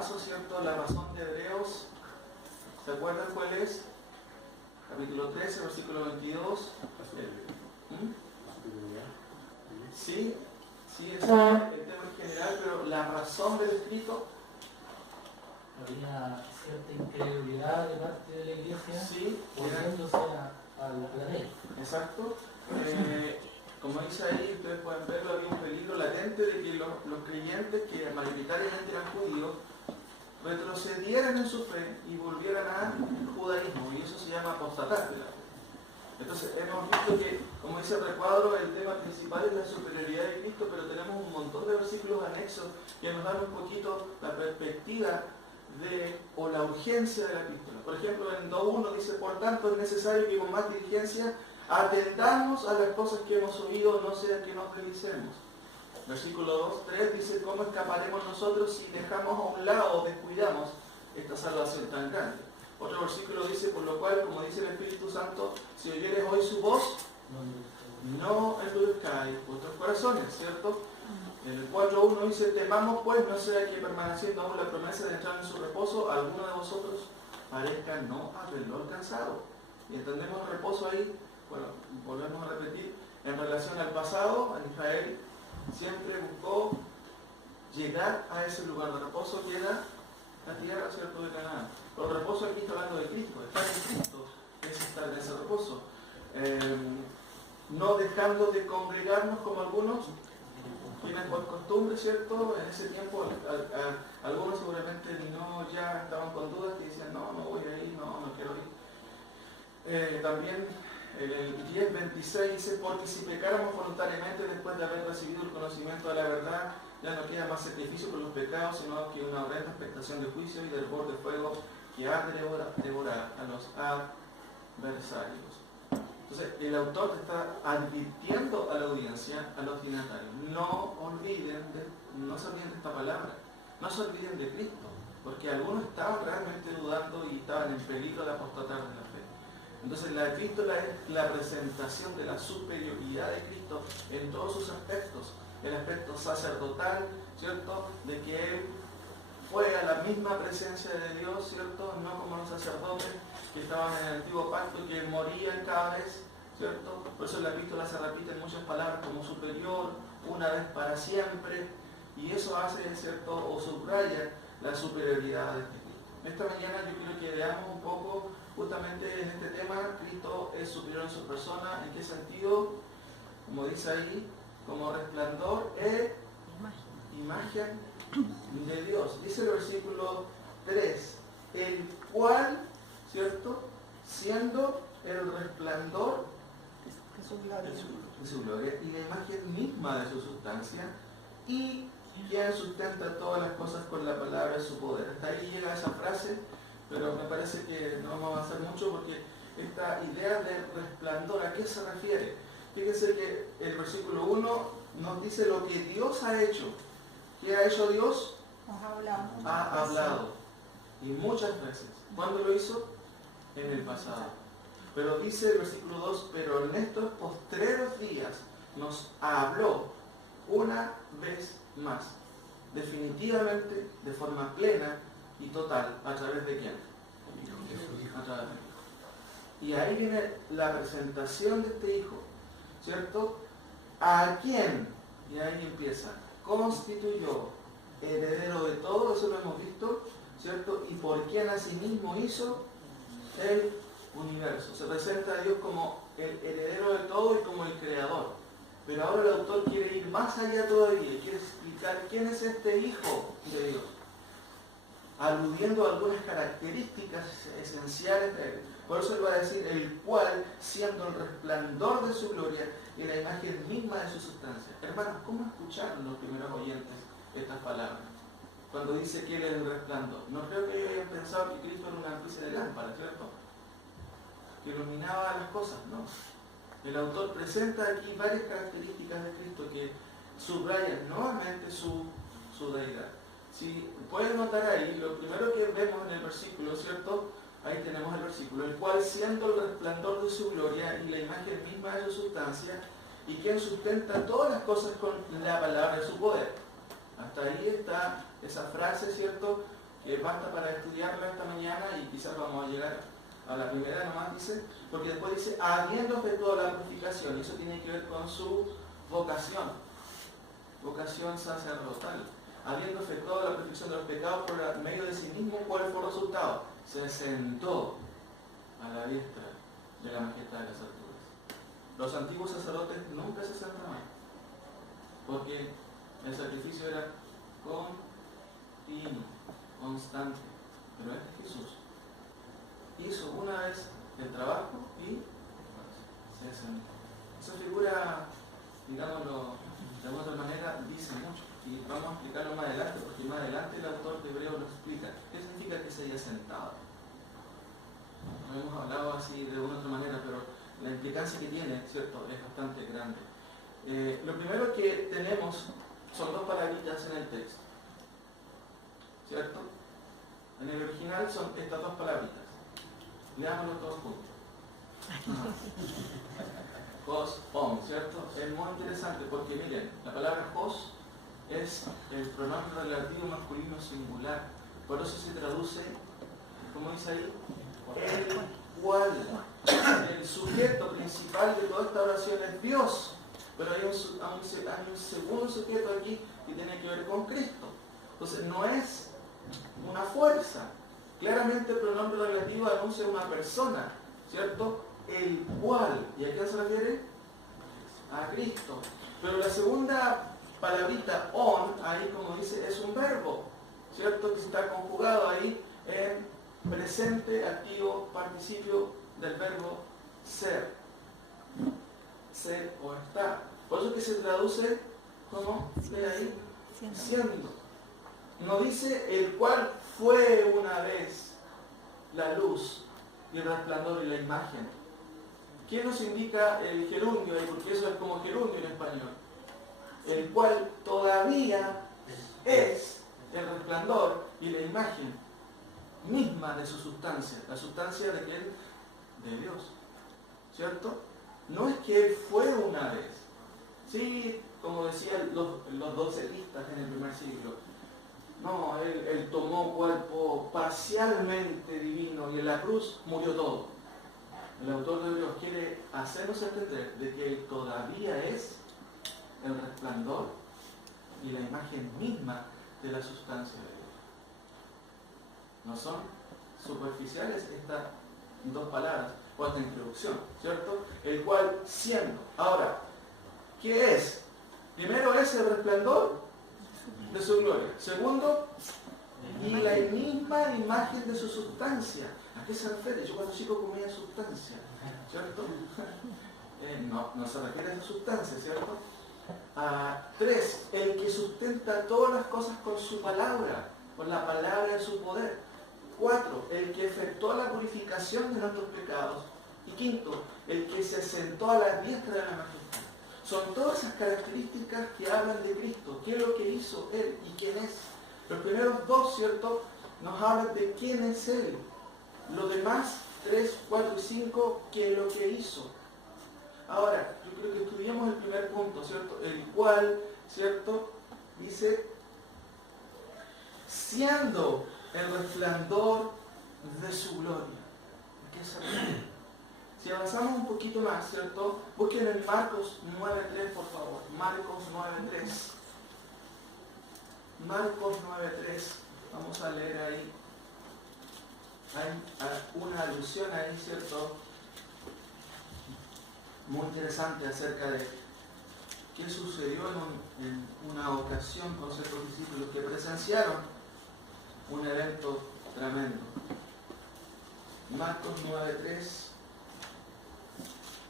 repaso, ¿cierto? La razón de Hebreos, ¿se acuerdan cuál es? Capítulo 13, versículo 22. Sí, sí, ese es el tema en general, pero la razón del escrito. Había cierta incredulidad de parte de la iglesia, Sí, volviéndose a la ley. Exacto. Como dice ahí, ustedes pueden verlo, había un peligro latente de que los creyentes, que mayoritariamente eran judíos, retrocedieran en su fe y volvieran al judaísmo, y eso se llama apostatar de la fe. Entonces hemos visto que, como dice el recuadro, el tema principal es la superioridad de Cristo, pero tenemos un montón de versículos anexos que nos dan un poquito la perspectiva o la urgencia de la epístola. Por ejemplo, en 2.1 dice: por tanto es necesario que con más diligencia atendamos a las cosas que hemos oído, no sea que nos deslicemos. Versículo 2.3 dice: ¿cómo escaparemos nosotros si dejamos a un lado o descuidamos esta salvación tan grande? Otro versículo dice: por lo cual, como dice el Espíritu Santo, si oyeres hoy su voz, no endurezcáis vuestros corazones, ¿cierto? En el 4.1 dice: temamos pues, no sea que permaneciendo aún la promesa de entrar en su reposo, alguno de vosotros parezca no haberlo alcanzado. Y entendemos el reposo ahí, bueno, volvemos a repetir, en relación al pasado, en Israel siempre buscó llegar a ese lugar de reposo que era la tierra, ¿cierto?, de Canaán. Pero el reposo aquí está hablando de Cristo, estar en Cristo es estar en ese reposo. No dejando de congregarnos como algunos tienen por costumbre, ¿cierto? En ese tiempo algunos seguramente ya estaban con dudas y decían: no voy a ir, no quiero ir. También el 10.26 dice: porque si pecáramos voluntariamente después de haber recibido el conocimiento de la verdad, ya no queda más sacrificio por los pecados, sino que una horrenda expectación de juicio y del borde de fuego que ha de devorar a los adversarios. Entonces, el autor te está advirtiendo a la audiencia, a los destinatarios: no se olviden de esta palabra, no se olviden de Cristo, porque algunos estaban realmente dudando y estaban en peligro de apostatar de la fe. Entonces, la epístola es la presentación de la superioridad de Cristo en todos sus aspectos. El aspecto sacerdotal, ¿cierto?, de que Él fue a la misma presencia de Dios, ¿cierto?, no como los sacerdotes que estaban en el antiguo pacto, que morían cada vez, ¿cierto? Por eso en la epístola se repiten muchas palabras como superior, una vez para siempre, y eso hace, ¿cierto?, o subraya la superioridad de Cristo. Esta mañana yo quiero que veamos un poco justamente en este tema: Cristo es superior en su persona. ¿En qué sentido? Como dice ahí, como resplandor e imagen de Dios. Dice el versículo 3: el cual, ¿cierto?, siendo el resplandor de su gloria y la imagen misma de su sustancia, y quien sustenta todas las cosas con la palabra de su poder. Hasta ahí llega esa frase, pero me parece que no vamos a avanzar mucho, porque esta idea de resplandor, ¿a qué se refiere? Fíjense que el versículo 1 nos dice lo que Dios ha hecho. ¿Qué ha hecho Dios? Ha hablado. Y muchas veces. ¿Cuándo lo hizo? En el pasado. Pero dice el versículo 2: pero en estos postreros días nos habló una vez más, definitivamente, de forma plena y total. ¿A través de quién? A través de Cristo. Y ahí viene la presentación de este Hijo, ¿cierto? ¿A quién? Y ahí empieza: constituyó heredero de todo, eso lo hemos visto, ¿cierto? Y por quien asimismo hizo el universo. Se presenta a Dios como el heredero de todo y como el creador. Pero ahora el autor quiere ir más allá todavía, quiere explicar quién es este Hijo de Dios, aludiendo a algunas características esenciales de él. Por eso él va a decir: el cual, siendo el resplandor de su gloria y la imagen misma de su sustancia. Hermanos, ¿cómo escucharon los primeros oyentes estas palabras? Cuando dice que Él es el resplandor. No creo que ellos hayan pensado que Cristo era una especie de lámpara, ¿cierto?, que iluminaba las cosas, ¿no? El autor presenta aquí varias características de Cristo que subrayan nuevamente su deidad. Si pueden notar ahí, lo primero que vemos en el versículo, ¿cierto? Ahí tenemos el versículo: el cual, siendo el resplandor de su gloria y la imagen misma de su sustancia, y quien sustenta todas las cosas con la palabra de su poder. Hasta ahí está esa frase, ¿cierto?, que basta para estudiarla esta mañana y quizás vamos a llegar a la primera nomás, dice, porque después dice, habiendo efectuado la purificación, y eso tiene que ver con su vocación sacerdotal, habiendo efectuado la purificación de los pecados por medio de sí mismo, ¿cuál fue el resultado? Se sentó a la diestra de la majestad de las alturas. Los antiguos sacerdotes nunca se sentaban, porque el sacrificio era continuo, constante, pero este Jesús hizo una vez el trabajo y se sentó. Esa figura, digámoslo de otra manera, dice mucho, y vamos a explicarlo más adelante, porque más adelante el autor de Hebreo lo explica. ¿Qué significa que se haya sentado? Lo hemos hablado así de una u otra manera, pero la implicancia que tiene, ¿cierto?, es bastante grande. Lo primero que tenemos son dos palabritas en el texto, ¿cierto? En el original son estas dos palabritas. Leámoslo todos juntos. Hos, om, ¿cierto? Es muy interesante porque miren, la palabra hos es el pronombre relativo masculino singular. Por eso se traduce, ¿cómo dice ahí? El cual. El sujeto principal de toda esta oración es Dios. Pero hay un segundo sujeto aquí que tiene que ver con Cristo. Entonces no es una fuerza. Claramente el pronombre relativo anuncia una persona, ¿cierto? El cual. ¿Y a quién se refiere? A Cristo. Pero la segunda palabrita, on, ahí como dice, es un verbo, ¿cierto? Que está conjugado ahí en presente, activo, participio del verbo ser. Ser o estar. Por eso es que se traduce como, ve ahí, siendo. No dice el cual fue una vez la luz y el resplandor y la imagen. ¿Qué nos indica el gerundio ahí? Porque eso es como gerundio en español. El cual todavía es el resplandor y la imagen misma de su sustancia. La sustancia de quién? De Dios. ¿Cierto? No es que Él fue una vez. Sí, como decían los docelistas en el primer siglo. No, él tomó cuerpo parcialmente divino y en la cruz murió todo. El autor de Hebreos quiere hacernos entender de que Él todavía es el resplandor y la imagen misma de la sustancia de Dios. No son superficiales estas dos palabras o esta introducción, ¿cierto? El cual siendo. Ahora, ¿qué es? Primero es el resplandor de su gloria. Segundo, y la misma imagen de su sustancia. ¿A qué se refiere? Yo cuando chico comía sustancia, ¿cierto? No se refiere a esa sustancia, ¿cierto? 3, el que sustenta todas las cosas con su palabra, con la palabra de su poder. 4, el que efectuó la purificación de nuestros pecados. Y 5, el que se sentó a la diestra de la majestad. Son todas esas características que hablan de Cristo. ¿Qué es lo que hizo Él y quién es? Los primeros dos, ¿cierto?, nos hablan de quién es Él. Los demás, 3, 4 y 5, ¿qué es lo que hizo? Ahora, yo creo que estudiamos el primer punto, ¿cierto? El cual, ¿cierto?, dice, siendo el resplandor de su gloria. ¿Qué se refiere? Si avanzamos un poquito más, ¿cierto? Busquen en Marcos 9.3, por favor. Marcos 9.3. Marcos 9.3. Vamos a leer ahí. Hay una alusión ahí, ¿cierto?, muy interesante acerca de qué sucedió en una ocasión con ciertos discípulos que presenciaron un evento tremendo. Marcos 9.3.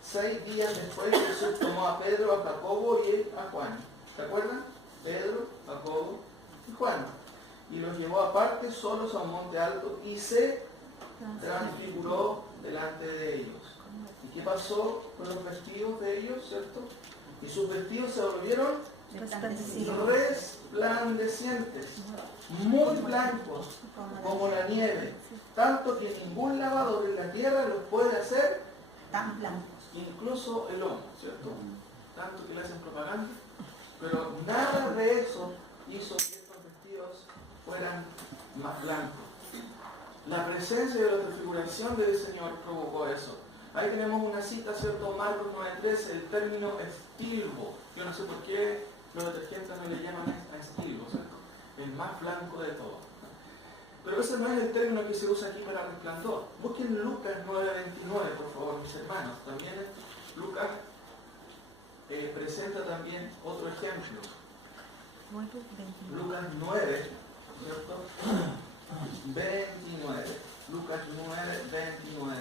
6 días después Jesús tomó a Pedro, a Jacobo y a Juan. ¿Se acuerdan? Pedro, Jacobo y Juan. Y los llevó aparte solos a un monte alto y se transfiguró delante de ellos. ¿Y qué pasó con los vestidos de ellos, cierto? Y sus vestidos se volvieron resplandecientes, muy blancos como la nieve, tanto que ningún lavador en la tierra los puede hacer tan blancos. Incluso el hombre, ¿cierto? Tanto que le hacen propaganda, pero nada de eso hizo que estos vestidos fueran más blanco. La presencia de la transfiguración del Señor provocó eso. Ahí tenemos una cita, ¿cierto? Marcos 9:13, el término estilbo. Yo no sé por qué los detergentes no le llaman a estilbo, ¿cierto? El más blanco de todos. Pero ese no es el término que se usa aquí para resplandor. Busquen Lucas 9:29, por favor, mis hermanos. También Lucas presenta también otro ejemplo. Lucas 9, ¿cierto? 29. Lucas 9:29.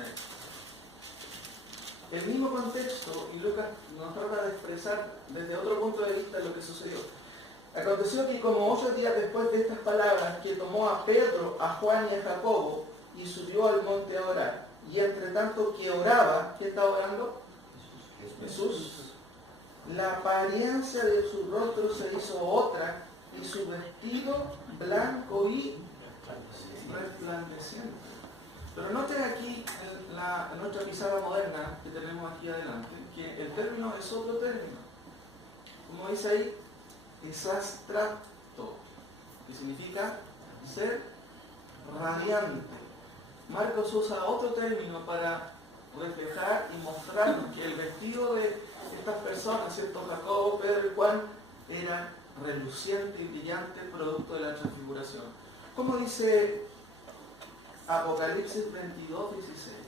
El mismo contexto, y Lucas nos trata de expresar desde otro punto de vista lo que sucedió. Aconteció que como 8 días después de estas palabras, que tomó a Pedro, a Juan y a Jacobo, y subió al monte a orar. Y entre tanto que oraba, ¿quién estaba orando? Jesús. La apariencia de su rostro se hizo otra, y su vestido blanco y resplandeciente. Pero noten aquí en nuestra pizarra moderna que tenemos aquí adelante, que el término es otro término. Como dice ahí, es abstracto, que significa ser radiante. Marcos usa otro término para reflejar y mostrar que el vestido de estas personas, ¿cierto? Jacobo, Pedro y Juan, era reluciente y brillante, producto de la transfiguración. Como dice Apocalipsis 22:16.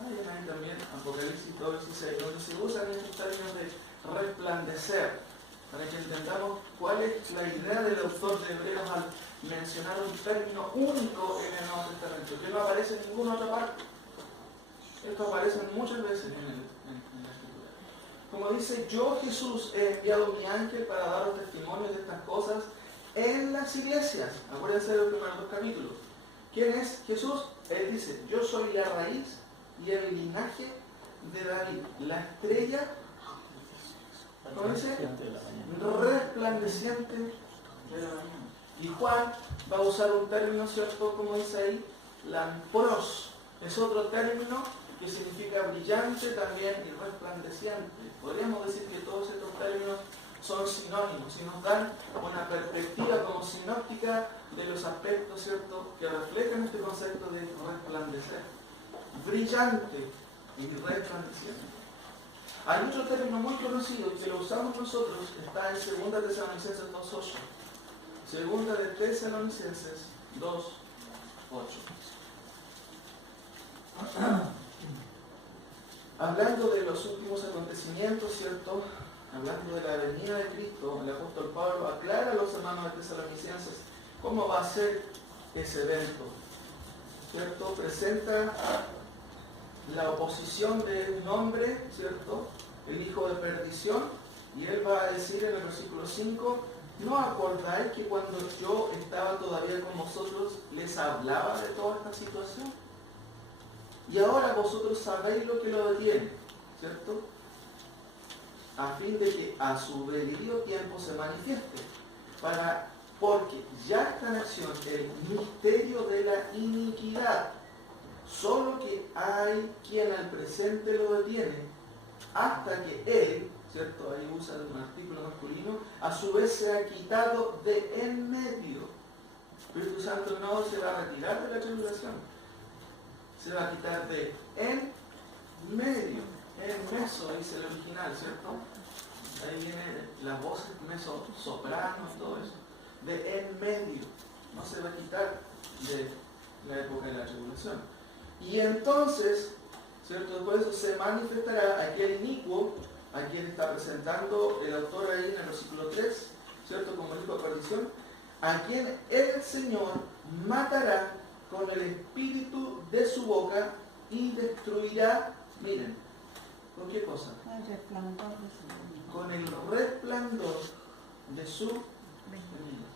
Hay también Apocalipsis 2:16, donde se usan estos términos de resplandecer, para que entendamos cuál es la idea del autor de Hebreos al mencionar un término único en el Nuevo Testamento, que no aparece en ninguna otra parte. Esto aparece muchas veces en la Escritura. Como dice, yo Jesús he enviado mi ángel para daros testimonio de estas cosas en las iglesias. Acuérdense de los primeros 2 capítulos. ¿Quién es Jesús? Él dice, yo soy la raíz y el linaje de David, la estrella, ¿cómo dice? Resplandeciente de la mañana. Y Juan va a usar un término, ¿cierto? Como dice ahí, lampros. Es otro término que significa brillante también y resplandeciente. Podríamos decir que todos estos términos son sinónimos y nos dan una perspectiva como sinóptica de los aspectos, ¿cierto?, que reflejan este concepto de resplandecer. Brillante y resplandeciente. Hay otro término muy conocido que lo usamos nosotros, está en 2 Tesalonicenses 2:8. 2 Tesalonicenses 2:8. Hablando de los últimos acontecimientos, ¿cierto? Hablando de la venida de Cristo, el apóstol Pablo aclara a los hermanos de Tesalonicenses cómo va a ser ese evento, ¿cierto? Presenta la oposición de un hombre, ¿cierto? El hijo de perdición, y él va a decir en el versículo 5, ¿no acordáis que cuando yo estaba todavía con vosotros les hablaba de toda esta situación? Y ahora vosotros sabéis lo que lo detiene, ¿cierto? A fin de que a su debido tiempo se manifieste, porque ya está en acción el misterio de la iniquidad, solo que hay quien al presente lo detiene, hasta que él, ¿cierto? Ahí usa un artículo masculino, a su vez se ha quitado de en medio. El Espíritu Santo no se va a retirar de la tribulación, se va a quitar de en medio. En meso, dice el original, ¿cierto? Ahí vienen las voces meso, soprano y todo eso. De en medio. No se va a quitar de la época de la tribulación. Y entonces, ¿cierto? Después de eso se manifestará aquel inicuo, a quien está presentando el autor ahí en el versículo 3, ¿cierto? Como hijo de perdición, a quien el Señor matará con el espíritu de su boca y destruirá, miren, ¿con qué cosa? Con el resplandor de su venida.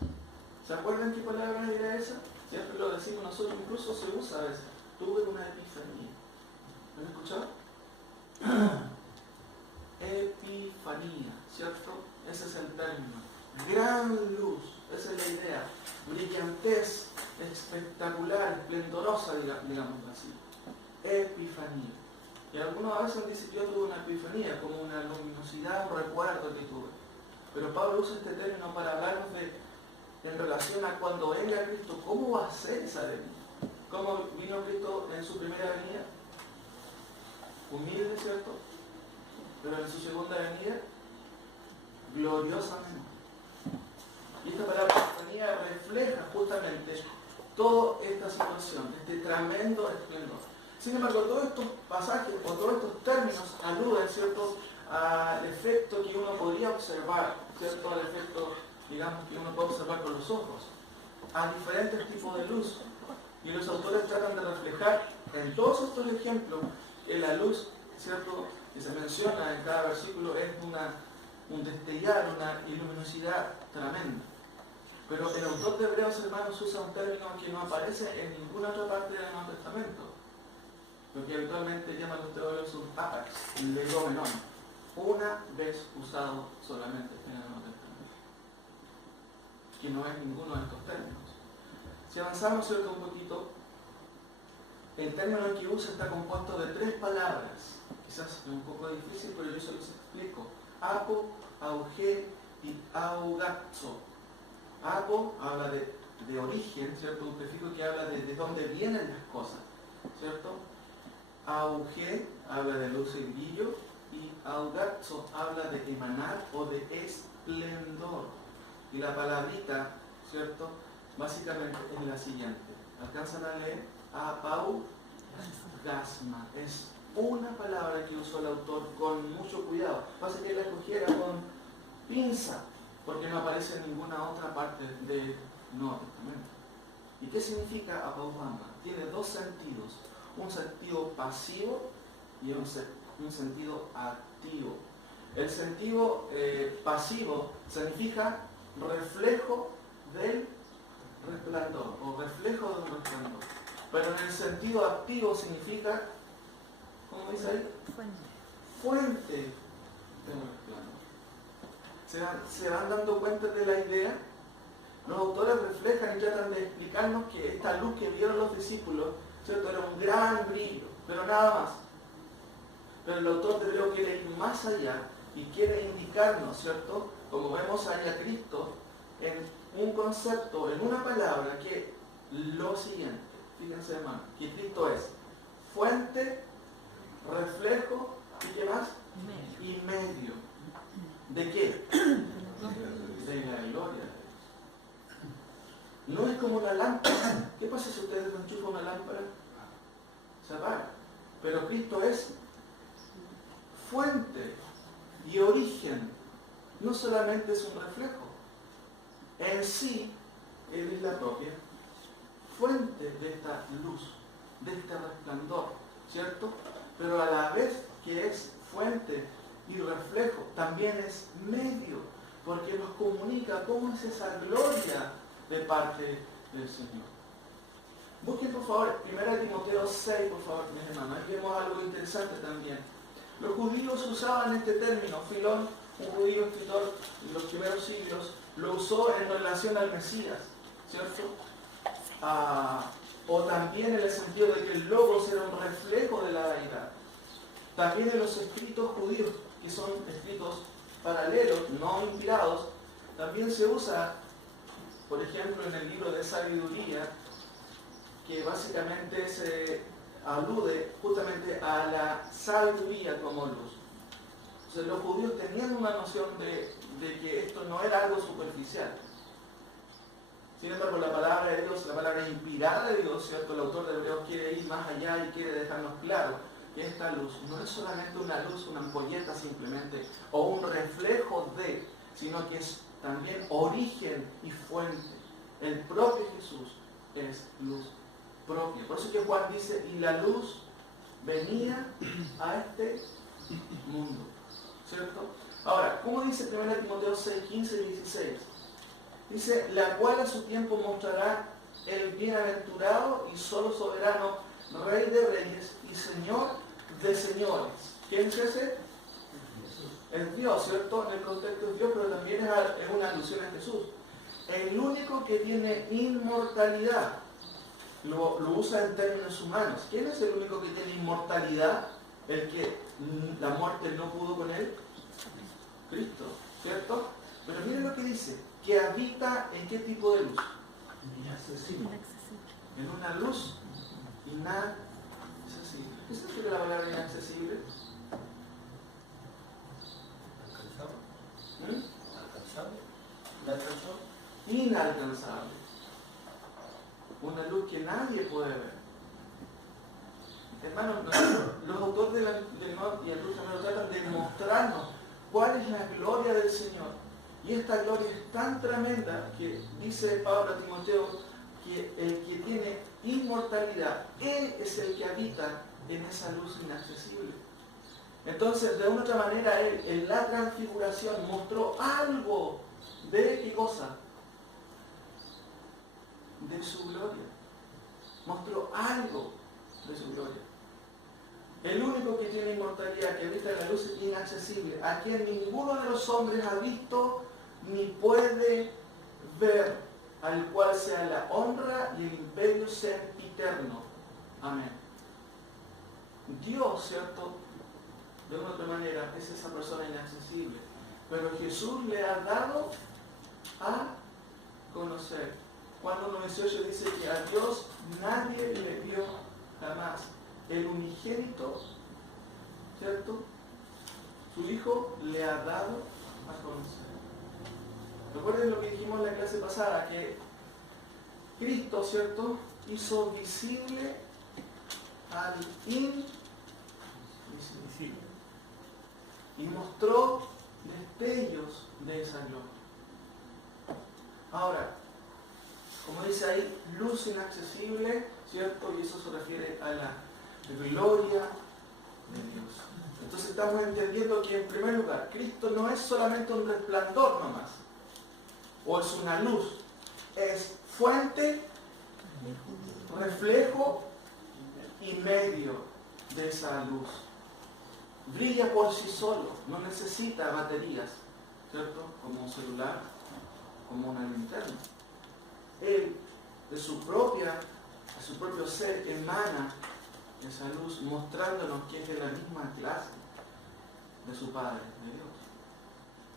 ¿Se acuerdan qué palabra era esa? Siempre lo decimos nosotros, incluso se usa a veces. Tuve una epifanía. ¿Lo han escuchado? Epifanía, ¿cierto? Ese es el término. Gran luz, esa es la idea. Brillantez, espectacular, esplendorosa, digamos así. Epifanía. Y algunos a veces dicen que yo tuve una epifanía, como una luminosidad, un recuerdo que tuve. Pero Pablo usa este término para hablarnos de en relación a cuando venga Cristo, ¿cómo va a ser esa venida? ¿Cómo vino Cristo en su primera venida? Humilde, ¿cierto? Pero en su segunda venida, gloriosamente. Y esta palabra epifanía refleja justamente toda esta situación, este tremendo esplendor. Sin embargo, todos estos pasajes o todos estos términos aluden, ¿cierto?, al efecto que uno podría observar, ¿cierto?, al efecto, digamos, que uno puede observar con los ojos, a diferentes tipos de luz. Y los autores tratan de reflejar en todos estos ejemplos que la luz, ¿cierto?, que se menciona en cada versículo es un destellar, una luminosidad tremenda. Pero el autor de Hebreos, hermanos, usa un término que no aparece en ninguna otra parte del Nuevo Testamento, lo que habitualmente llaman los teólogos un apax, un legomenón, una vez usado solamente en el Nuevo Testamento, que no es ninguno de estos términos. Si avanzamos, ¿cierto?, un poquito, el término que usa está compuesto de 3 palabras. Quizás es un poco difícil, pero yo se los explico. Apo, auge y augazo. Apo habla de origen, ¿cierto?, un prefijo que habla de dónde vienen las cosas, ¿cierto? Auge habla de luz y brillo, y augazo habla de emanar o de esplendor. Y la palabrita, ¿cierto?, básicamente es la siguiente. ¿Alcanzan a leer? Apau gasma. Es una palabra que usó el autor con mucho cuidado. Pasa que la escogiera con pinza, porque no aparece en ninguna otra parte del Nuevo Testamento. ¿Y qué significa apau gasma? Tiene 2 sentidos. Un sentido pasivo y un sentido activo. El sentido pasivo significa reflejo del resplandor o reflejo de un resplandor. Pero en el sentido activo significa, ¿cómo dice ahí? Fuente de un resplandor. ¿Se van dando cuenta de la idea? Los autores reflejan y tratan de explicarnos que esta luz que vieron los discípulos, ¿cierto?, era un gran brillo, pero nada más. Pero el autor de Hebreo quiere ir más allá y quiere indicarnos, ¿cierto?, como vemos ahí a Cristo, en un concepto, en una palabra, que lo siguiente. Fíjense, hermano, que Cristo es fuente, reflejo, ¿y qué más? Y medio. ¿De qué? De la gloria de Dios. No es como una lámpara. ¿Qué pasa si ustedes enchufan una lámpara? Se apaga. Pero Cristo es fuente y origen. No solamente es un reflejo. En sí, Él es la propia fuente de esta luz, de este resplandor, ¿cierto? Pero a la vez que es fuente y reflejo, también es medio, porque nos comunica cómo es esa gloria de parte del Señor. Busquen, por favor, 1 Timoteo 6, por favor, mis hermanos. Ahí vemos algo interesante también. Los judíos usaban este término. Filón, un judío escritor en los primeros siglos, lo usó en relación al Mesías, ¿cierto? O también en el sentido de que el logos era un reflejo de la deidad. También en los escritos judíos, que son escritos paralelos, no inspirados, también se usa, por ejemplo, en el libro de sabiduría, que básicamente se alude justamente a la sabiduría como luz. Entonces los judíos tenían una noción de que esto no era algo superficial. Sin embargo, la palabra de Dios, la palabra inspirada de Dios, ¿cierto? El autor de Hebreos quiere ir más allá y quiere dejarnos claro que esta luz no es solamente una luz, una ampolleta simplemente, o un reflejo de, sino que es también origen y fuente. El propio Jesús es luz propia. Por eso que Juan dice, y la luz venía a este mundo, ¿cierto? Ahora, ¿cómo dice 1 Timoteo 6, 15 y 16? Dice, la cual a su tiempo mostrará el bienaventurado y solo soberano, Rey de reyes y Señor de señores. ¿Quién es ese? Es Dios, ¿cierto? En el contexto es Dios, pero también es una alusión a Jesús. El único que tiene inmortalidad. Lo usa en términos humanos. ¿Quién es el único que tiene inmortalidad? El que la muerte no pudo con él. Cristo, ¿cierto? Pero miren lo que dice, que habita en qué tipo de luz. Inaccesible. En una luz inaccesible. ¿Qué significa la palabra inaccesible? ¿Alcanzable? ¿Inalcanzable? Inalcanzable. Una luz que nadie puede ver. Hermanos, los autores del Nuevo y el Nuevo Testamento tratan de mostrarnos cuál es la gloria del Señor. Y esta gloria es tan tremenda que dice Pablo a Timoteo que el que tiene inmortalidad, Él es el que habita en esa luz inaccesible. Entonces, de una otra manera, Él en la transfiguración mostró algo de ¿qué cosa? De su gloria. Mostró algo de su gloria. El único que tiene inmortalidad, que habita en la luz inaccesible, a quien ninguno de los hombres ha visto ni puede ver, al cual sea la honra y el imperio sempiterno. Amén. Dios, ¿cierto? De una u otra manera, es esa persona inaccesible. Pero Jesús le ha dado a conocer. Juan 1:18 dice que a Dios nadie le vio jamás. El unigénito, ¿cierto? Su Hijo le ha dado a conocer. Recuerden lo que dijimos en la clase pasada, que Cristo, ¿cierto?, hizo visible al invisible y mostró destellos de esa gloria. Ahora, como dice ahí, luz inaccesible, ¿cierto? Y eso se refiere a la gloria de Dios. Entonces estamos entendiendo que en primer lugar, Cristo no es solamente un resplandor nomás, o es una luz, es fuente, reflejo y medio de esa luz. Brilla por sí solo, no necesita baterías, ¿cierto? Como un celular, como una linterna. Él, de su propio ser, emana esa luz, mostrándonos que es de la misma clase de su Padre, de Dios.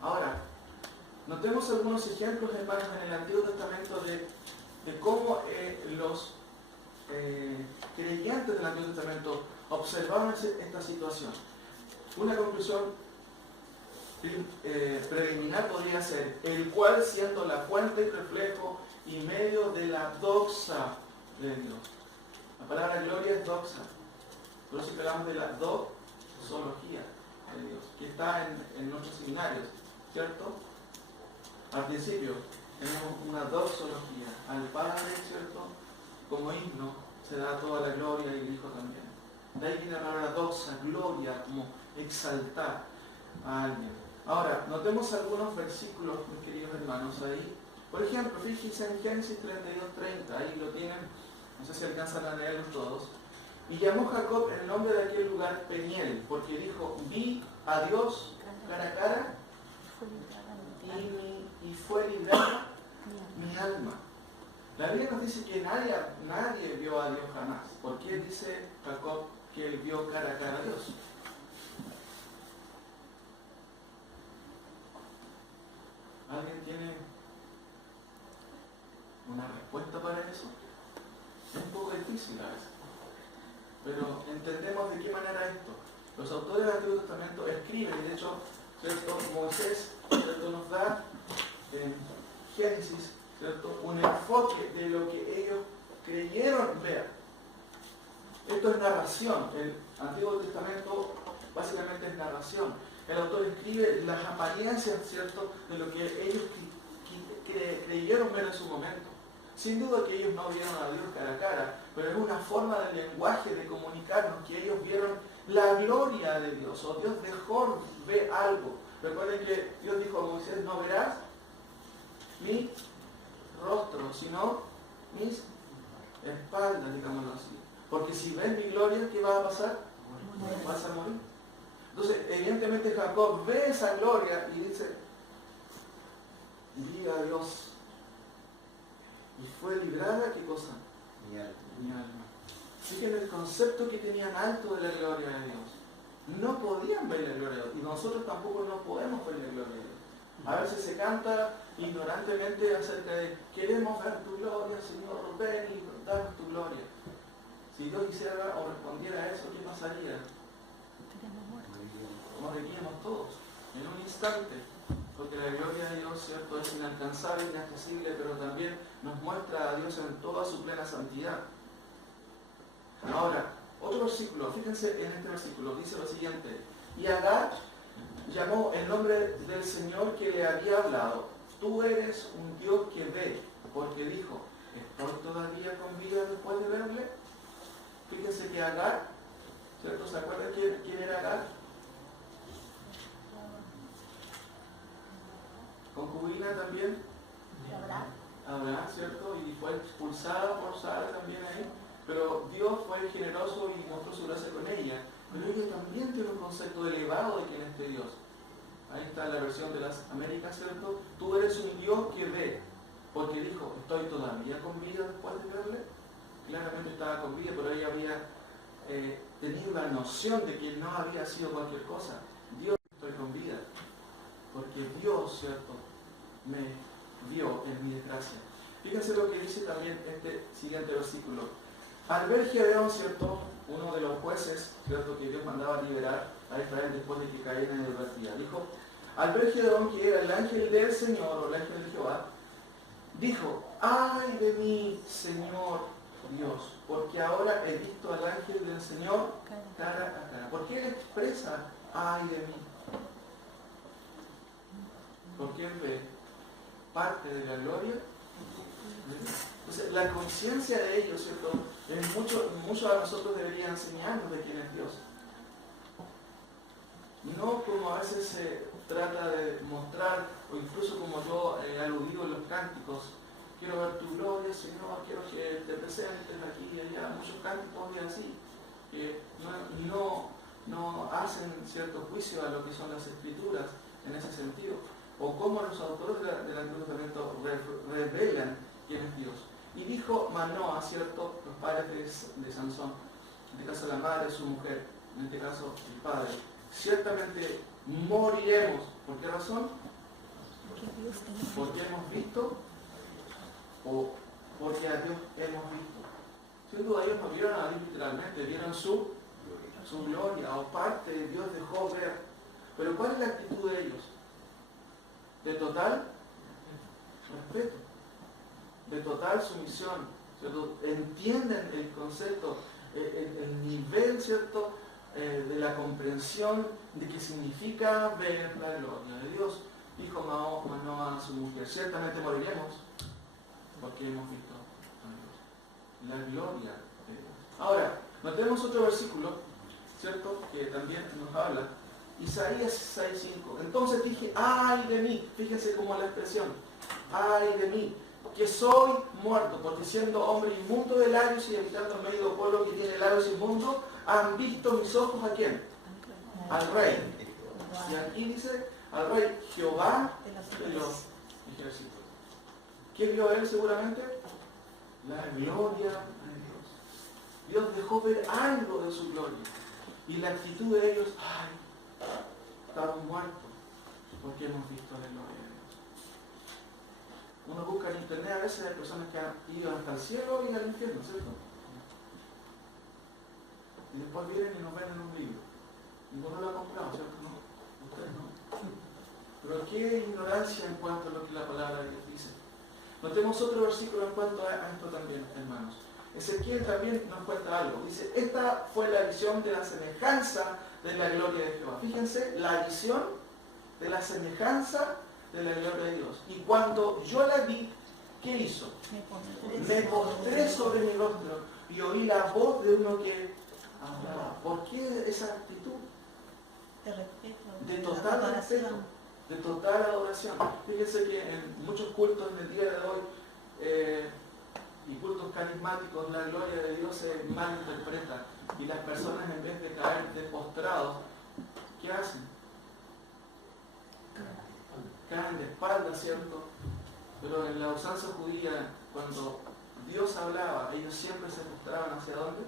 Ahora, notemos algunos ejemplos, hermanos, en el Antiguo Testamento de cómo los creyentes del Antiguo Testamento observaban esta situación. Una conclusión preliminar podría ser, el cual siendo la fuente y reflejo y medio de la doxa de Dios. La palabra gloria es doxa. Por eso que hablamos de la doxología de Dios, que está en nuestros seminarios, ¿cierto? Al principio tenemos una doxología. Al Padre, ¿cierto? Como himno se da toda la gloria y el Hijo también. De ahí viene la palabra doxa, gloria, como exaltar a alguien. Ahora, notemos algunos versículos, mis queridos hermanos, ahí. Por ejemplo, fíjense en Génesis 32:30, ahí lo tienen, no sé si alcanzan a leerlos todos. Y llamó Jacob el nombre de aquel lugar Peniel, porque dijo, vi a Dios cara a cara y fue librada mi alma. La Biblia nos dice que nadie vio a Dios jamás. ¿Por qué dice Jacob que él vio cara a cara a Dios? ¿Alguien tiene una respuesta para eso? Es un poco difícil a veces, pero entendemos de qué manera esto. Los autores del Antiguo Testamento escriben, y de hecho, ¿cierto? Moisés, ¿cierto?, nos da en Génesis, ¿cierto?, un enfoque de lo que ellos creyeron ver. Esto es narración. El Antiguo Testamento básicamente es narración. El autor escribe las apariencias, ¿cierto?, de lo que ellos creyeron ver en su momento. Sin duda que ellos no vieron a Dios cara a cara, pero es una forma de lenguaje de comunicarnos que ellos vieron la gloria de Dios, o Dios dejó ver algo. Recuerden que Dios dijo a Moisés, no verás mi rostro, sino mis espaldas, digámoslo así. Porque si ves mi gloria, ¿qué va a pasar? Vas a morir. Entonces, evidentemente Jacob ve esa gloria y dice, vi a Dios. Y fue librada, ¿qué cosa? Mi alma. Fíjense el concepto que tenían alto de la gloria de Dios. No podían ver la gloria de Dios. Y nosotros tampoco no podemos ver la gloria de Dios. A veces se canta ignorantemente acerca de queremos ver tu gloria, Señor, ven y danos tu gloria. Si Dios hiciera o respondiera a eso, ¿qué pasaría? Moriríamos todos en un instante, porque la gloria de Dios, cierto, es inalcanzable, inaccesible, pero también nos muestra a Dios en toda su plena santidad. Ahora, otro versículo, fíjense en este versículo, dice lo siguiente: y Agar llamó el nombre del Señor que le había hablado: tú eres un Dios que ve, porque dijo, ¿estoy todavía con vida después de verle? Fíjense que Agar, ¿cierto? ¿Se acuerdan quién era Agar? Concubina también, Abraham, ¿cierto? Y fue expulsada por Sara también ahí, pero Dios fue generoso y mostró su gracia con ella. Pero ella también tiene un concepto elevado de quién es este Dios. Ahí está la versión de las Américas, ¿cierto? Tú eres un Dios que ve, porque dijo, ¿estoy todavía con vida después de verle? Claramente estaba con vida, pero ella había tenido la noción de que no había sido cualquier cosa. Dios, estoy con vida, porque Dios, ¿cierto?, me vio en mi desgracia. Fíjense lo que dice también este siguiente versículo. Al ver Gedeón, ¿cierto?, uno de los jueces, ¿cierto?, que Dios mandaba a liberar a Israel después de que cayeran en idolatría, dijo, al ver Gedeón, que era el ángel del Señor, o el ángel de Jehová, dijo, ay de mí, Señor Dios, porque ahora he visto al ángel del Señor cara a cara. ¿Por qué él expresa, ay de mí? Porque él ve parte de la gloria. Entonces, la conciencia de ellos, ¿cierto?, mucho a nosotros debería enseñarnos de quién es Dios. No como a veces se trata de mostrar, o incluso como yo he aludido en los cánticos, quiero ver tu gloria, Señor, quiero que te presentes aquí y allá. Muchos cánticos y así, que no hacen cierto juicio a lo que son las escrituras en ese sentido. O cómo los autores del Antiguo Testamento revelan quién es Dios. Y dijo Manoa, ¿cierto?, los padres de Sansón, en este caso la madre de su mujer, en este caso el padre, ciertamente moriremos. ¿Por qué razón? Porque hemos visto, o porque a Dios hemos visto. Sin duda ellos no vieron a Dios literalmente, vieron su gloria, o parte de Dios dejó ver. Pero ¿cuál es la actitud de ellos? De total respeto, de total sumisión, ¿cierto? Entienden el concepto, el nivel, ¿cierto?, de la comprensión de qué significa ver la gloria de Dios. Dijo Manoa a su mujer, ciertamente moriremos porque hemos visto a Dios, la gloria de Dios. Ahora, notemos otro versículo, ¿cierto?, que también nos habla. Isaías 6:5. Entonces dije, ay de mí, fíjense cómo es la expresión, ay de mí, que soy muerto, porque siendo hombre inmundo de labios y habitando en medio de un pueblo que tiene labios inmundos, han visto mis ojos ¿a quién? Al rey. Y aquí dice, al rey Jehová de los ejércitos. ¿Qué vio él seguramente? La gloria de Dios. Dios dejó ver algo de su gloria. Y la actitud de ellos, ay, estamos muertos porque hemos visto la gloria de Dios. Uno busca en internet a veces hay personas que han ido hasta el cielo y al infierno, ¿cierto? Y después vienen y nos ven en un libro. Ninguno lo ha comprado, ¿cierto? No, ustedes no. Pero qué ignorancia en cuanto a lo que la palabra de Dios dice. Notemos otro versículo en cuanto a esto también, hermanos. Ezequiel también nos cuenta algo. Dice, esta fue la visión de la semejanza de la gloria de Jehová. Fíjense, la visión de la semejanza de la gloria de Dios. Y cuando yo la vi, ¿qué hizo? Me postré sobre mi rostro y oí la voz de uno que hablaba. ¿Por qué esa actitud? De total respeto, de total adoración. Fíjense que en muchos cultos en el día de hoy, y cultos carismáticos, la gloria de Dios se malinterpreta y las personas, en vez de caer de postrados, ¿qué hacen? Caen de espaldas, ¿cierto? Pero en la usanza judía, cuando Dios hablaba, ellos siempre se postraban ¿hacia dónde?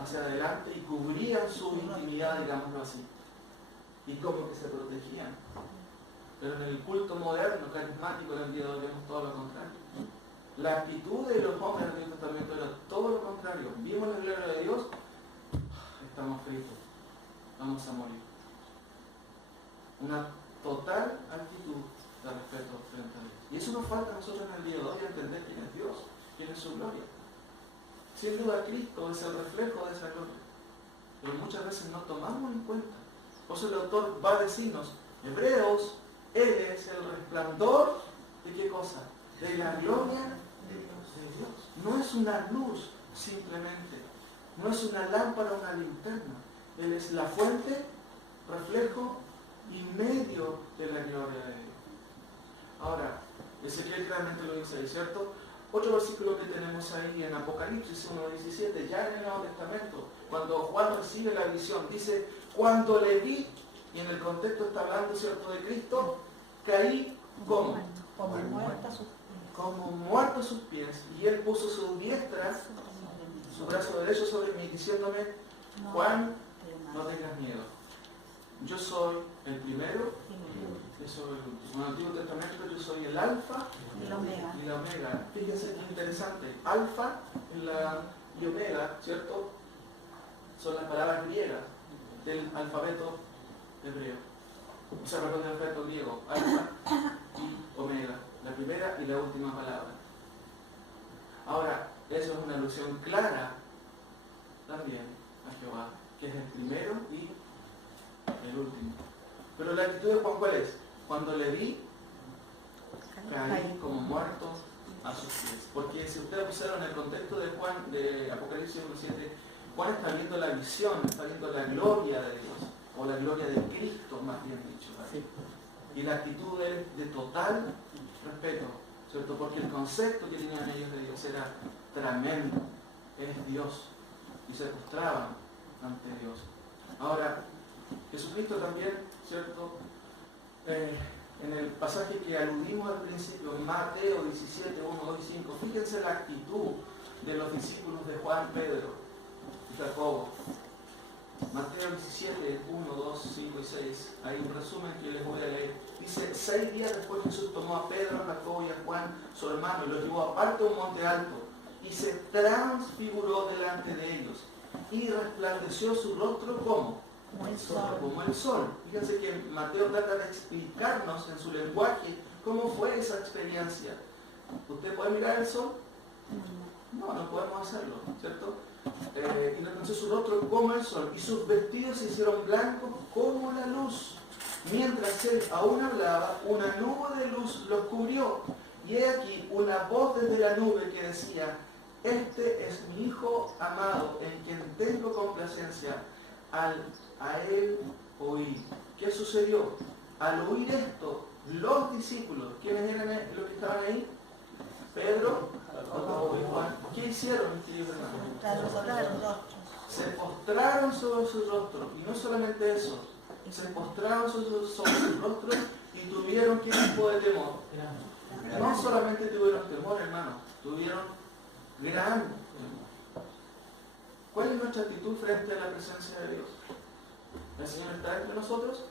Hacia adelante y cubrían su intimidad, digámoslo así. Y como que se protegían. Pero en el culto moderno, carismático, en el día de hoy vemos todo lo contrario. La actitud de los hombres del Antiguo Testamento era todo lo contrario. Vimos la gloria de Dios, estamos fritos, vamos a morir. Una total actitud de respeto frente a Dios. Y eso nos falta a nosotros en el día de hoy, entender quién es Dios, quién es su gloria. Sin duda Cristo es el reflejo de esa gloria, pero muchas veces no tomamos en cuenta. Por eso el autor va a decirnos, Hebreos, Él es el resplandor de ¿qué cosa? De la gloria de Dios. No es una luz simplemente, no es una lámpara, una linterna. Él es la fuente, reflejo y medio de la gloria de Dios. Ahora, Ezequiel claramente lo dice ahí, ¿cierto? Otro versículo que tenemos ahí en Apocalipsis 1:17, ya en el Nuevo Testamento, cuando Juan recibe la visión, dice, cuando le vi, y en el contexto está hablando, ¿cierto?, de Cristo, caí como muerto a sus pies, y él puso su diestra, su brazo derecho sobre mí, diciéndome, Juan, no tengas miedo. Yo soy el primero, yo soy el último. En el Antiguo Testamento yo soy el alfa y la omega. Fíjense qué interesante. Alfa y omega, ¿cierto? Son las palabras griegas del alfabeto hebreo. O sea, perdón, del alfabeto griego. Alfa y omega. La primera y la última palabra. Ahora, eso es una alusión clara también a Jehová, que es el primero y el último. Pero la actitud de Juan, ¿cuál es? Cuando le vi, caí como muerto a sus pies. Porque si ustedes observan el contexto de Juan, de Apocalipsis 1:7, Juan está viendo la visión, está viendo la gloria de Dios, o la gloria de Cristo, más bien dicho. ¿Vale? Y la actitud es de total respeto, ¿cierto? Porque el concepto que tenían ellos de Dios era tremendo, es Dios, y se postraban ante Dios. Ahora, Jesucristo también, ¿cierto? En el pasaje que aludimos al principio, Mateo 17, 1, 2 y 5, fíjense la actitud de los discípulos de Juan, Pedro y Jacobo. Mateo 17, 1, 2, 5 y 6, hay un resumen que les voy a leer. Dice, 6 días después Jesús tomó a Pedro, a Jacobo y a Juan, su hermano, y los llevó aparte a un monte alto, y se transfiguró delante de ellos, y resplandeció su rostro como el sol. Fíjense que Mateo trata de explicarnos en su lenguaje cómo fue esa experiencia. ¿Usted puede mirar el sol? No, no podemos hacerlo, ¿cierto? Y resplandeció su rostro como el sol, y sus vestidos se hicieron blancos como la luz. Mientras él aún hablaba, una nube de luz los cubrió. Y he aquí una voz desde la nube que decía, este es mi Hijo amado, en quien tengo complacencia. A él oí. ¿Qué sucedió? Al oír esto, los discípulos, ¿quiénes eran los que estaban ahí? Pedro, Jacobo y Juan. ¿Qué hicieron, mis queridos hermanos? Se postraron sobre su rostro. Y no solamente eso, se postraron sobre su rostro y tuvieron ¿qué tipo de temor? No solamente tuvieron temor, hermano, tuvieron gran temor. ¿Cuál es nuestra actitud frente a la presencia de Dios? ¿El Señor está entre nosotros?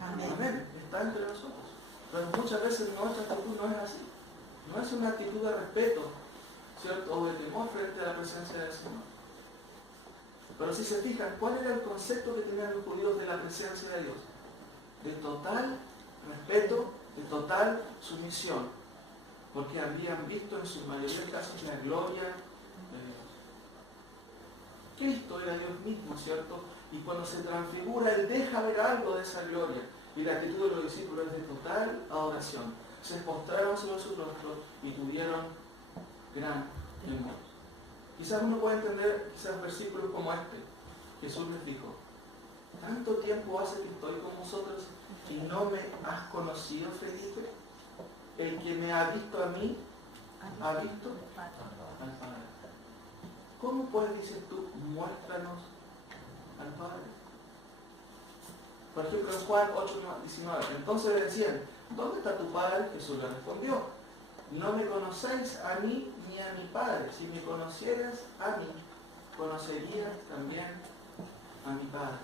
Amén. Está entre nosotros. Pero muchas veces nuestra actitud no es así. No es una actitud de respeto, ¿cierto? O de temor frente a la presencia del Señor. Pero si se fijan, ¿cuál era el concepto que tenían los judíos de la presencia de Dios? De total respeto, de total sumisión. Porque habían visto en su mayoría de casos la gloria de Dios. Cristo era Dios mismo, ¿cierto? Y cuando se transfigura, Él deja ver algo de esa gloria. Y la actitud de los discípulos es de total adoración. Se postraron sobre su rostro y tuvieron gran temor. Quizás uno puede entender quizás versículos como este. Jesús les dijo, ¿tanto tiempo hace que estoy con vosotros y no me has conocido, Felipe? El que me ha visto a mí, ha visto al Padre. ¿Cómo pues dices tú, muéstranos al Padre? Por ejemplo, en Juan 8:19, entonces le decían, ¿dónde está tu Padre? Jesús le respondió, no me conocéis a mí ni a mi Padre. Si me conocieras a mí, conocerías también a mi Padre.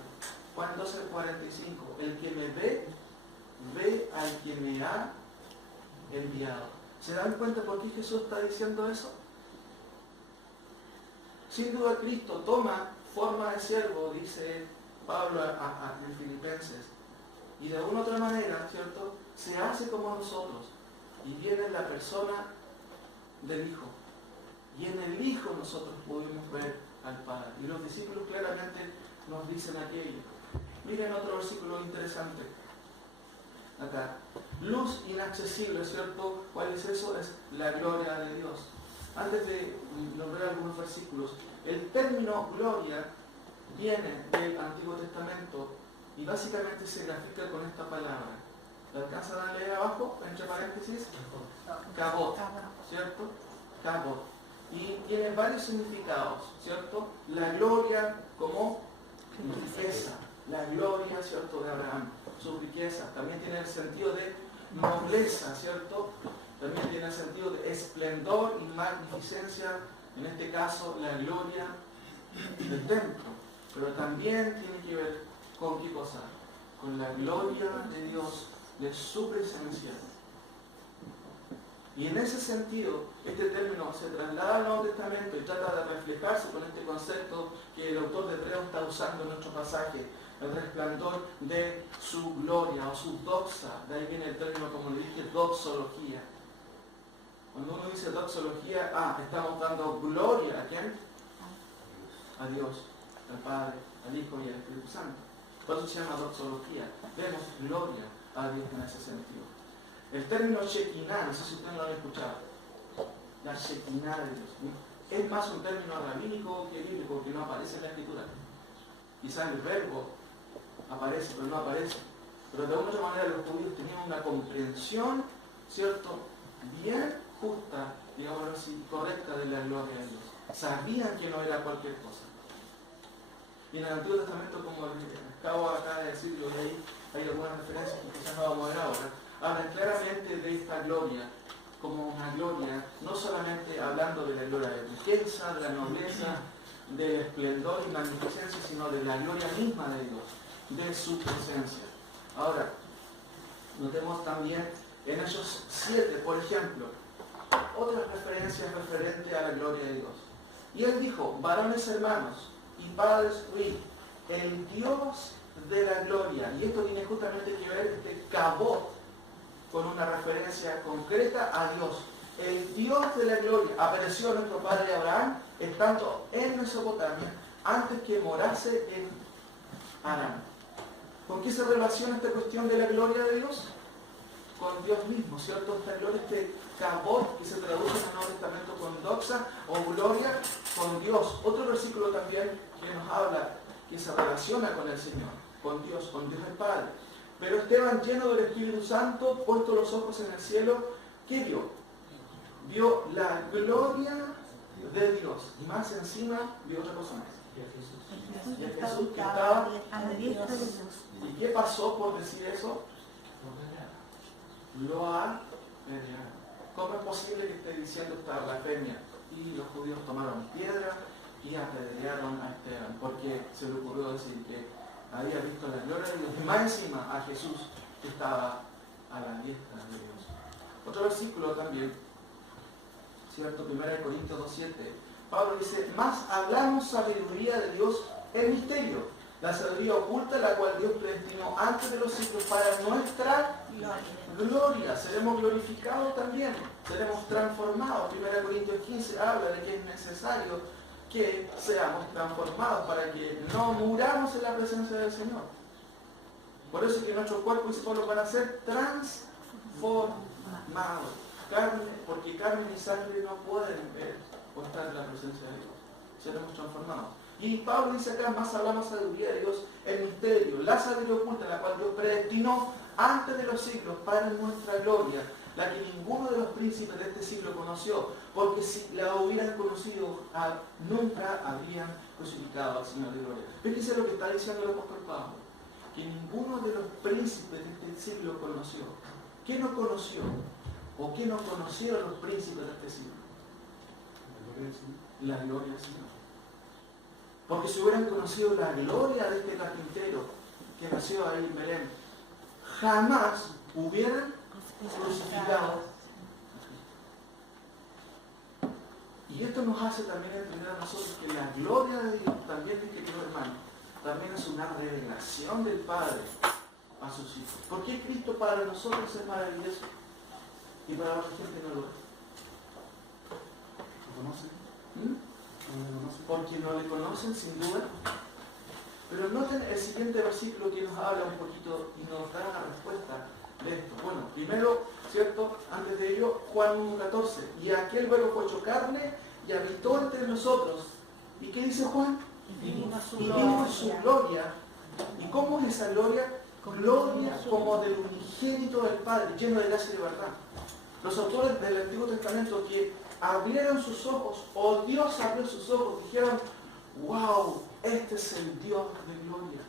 Juan 12:45, el que me ve, ve al que me ha enviado. ¿Se dan cuenta por qué Jesús está diciendo eso? Sin duda Cristo toma forma de siervo, dice Pablo a Filipenses, y de alguna otra manera, ¿cierto?, se hace como nosotros y viene en la persona del Hijo. Y en el Hijo nosotros pudimos ver al Padre. Y los discípulos claramente nos dicen aquello. Miren otro versículo interesante. Acá. Luz inaccesible, ¿cierto? ¿Cuál es eso? Es la gloria de Dios. Antes de nombrar algunos versículos, el término gloria viene del Antiguo Testamento y básicamente se grafica con esta palabra. ¿La alcanzan a leer abajo, entre paréntesis? Kabod, ¿cierto? Kabod. Y tiene varios significados, ¿cierto? La gloria como riqueza, la gloria, ¿cierto?, de Abraham, su riqueza. También tiene el sentido de nobleza, ¿cierto? También tiene el sentido de esplendor y magnificencia, en este caso la gloria del templo. Pero también tiene que ver con qué cosa, con la gloria de Dios, de su presencia. Y en ese sentido, este término se traslada al Nuevo Testamento y trata de reflejarse con este concepto que el autor de Hebreos está usando en nuestro pasaje, el resplandor de su gloria o su doxa. De ahí viene el término, como le dije, doxología. Cuando uno dice doxología, estamos dando gloria ¿a quién? A Dios, al Padre, al Hijo y al Espíritu Santo. Por eso se llama doxología. Vemos gloria a Dios en ese sentido. El término Shekinah, no sé si ustedes lo han escuchado. La Shekinah de Dios. Es más un término rabínico que bíblico, que no aparece en la Escritura. Quizás el verbo aparece, pero no aparece. Pero de alguna manera los judíos tenían una comprensión, ¿cierto?, bien justa, digámoslo así, correcta de la gloria de Dios. Sabían que no era cualquier cosa. Y en el Antiguo Testamento, como acabo acá de decirlo, y ahí hay algunas referencias que quizás no vamos a ver ahora, hablan claramente de esta gloria como una gloria, no solamente hablando de la gloria de riqueza, de la nobleza, del esplendor y magnificencia, sino de la gloria misma de Dios, de su presencia. Ahora, notemos también en Hechos 7, por ejemplo, otras referencias referentes a la gloria de Dios. Y él dijo, varones hermanos y padres huí, el Dios de la gloria, y esto tiene justamente que ver este Kabod, con una referencia concreta a Dios. El Dios de la gloria apareció a nuestro padre Abraham, estando en Mesopotamia, antes que morase en Harán. ¿Con qué se relaciona esta cuestión de la gloria de Dios? Con Dios mismo, ¿cierto? Esta gloria, este Kabod, que se traduce en el Nuevo Testamento con doxa o gloria con Dios. Otro versículo también que nos habla, que se relaciona con el Señor, con Dios el Padre. Pero Esteban, lleno del Espíritu Santo, puesto los ojos en el cielo, ¿qué vio? Vio la gloria de Dios. Y más encima, vio otra cosa más. Y a Jesús que estaba a la diestra de Dios. ¿Y qué pasó por decir eso? Lo ha apedreado. ¿Cómo es posible que esté diciendo esta blasfemia? Y los judíos tomaron piedra y apedrearon a Esteban, porque se le ocurrió decir que había visto la gloria de Dios, y más encima a Jesús que estaba a la diestra de Dios. Otro versículo también, ¿cierto? 1 Corintios 2:7. Pablo dice, más hablamos sabiduría de Dios en misterio, la sabiduría oculta, la cual Dios predestinó antes de los siglos para nuestra gloria. Seremos glorificados también, seremos transformados. 1 Corintios 15 habla de que es necesario que seamos transformados para que no muramos en la presencia del Señor. Por eso es que nuestros cuerpos solo van a ser transformados. Porque carne y sangre no pueden estar en la presencia de Dios. Seremos transformados. Y Pablo dice acá, más hablamos sabiduría de Dios en misterio, la sabiduría oculta, la cual Dios predestinó antes de los siglos para nuestra gloria, la que ninguno de los príncipes de este siglo conoció, porque si la hubieran conocido, nunca habrían crucificado al Señor de gloria. Fíjense lo que está diciendo el apóstol Pablo, que ninguno de los príncipes de este siglo conoció. ¿Qué no conoció? ¿O qué no conocieron los príncipes de este siglo? La gloria del Señor. Porque si hubieran conocido la gloria de este carpintero que nació ahí en Belén, jamás hubieran crucificado. Y esto nos hace también entender a nosotros que la gloria de Dios, también, queridos hermanos, también es una revelación del Padre a sus hijos. ¿Por qué Cristo para nosotros es maravilloso y para otra gente no lo es? ¿Lo conocen? ¿No le conocen? Porque no le conocen, sin duda. Pero noten el siguiente versículo que nos habla un poquito y nos da una respuesta de esto. Bueno, primero, ¿cierto? Antes de ello, Juan 1:14. Y aquel verbo fue hecho carne y habitó entre nosotros. ¿Y qué dice Juan? Y vimos su gloria. ¿Y cómo es esa gloria? Gloria como del unigénito del Padre, lleno de gracia y de verdad. Los autores del Antiguo Testamento que abrieron sus ojos, o Dios abrió sus ojos, dijeron, wow, este es el Dios de gloria.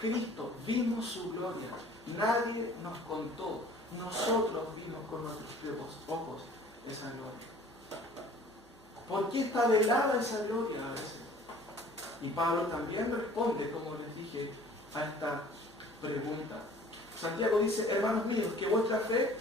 Cristo, vimos su gloria. Nadie nos contó, nosotros vimos con nuestros ojos esa gloria. ¿Por qué está velada esa gloria a veces? Y Pablo también responde, como les dije, a esta pregunta. Santiago dice, hermanos míos, que vuestra fe,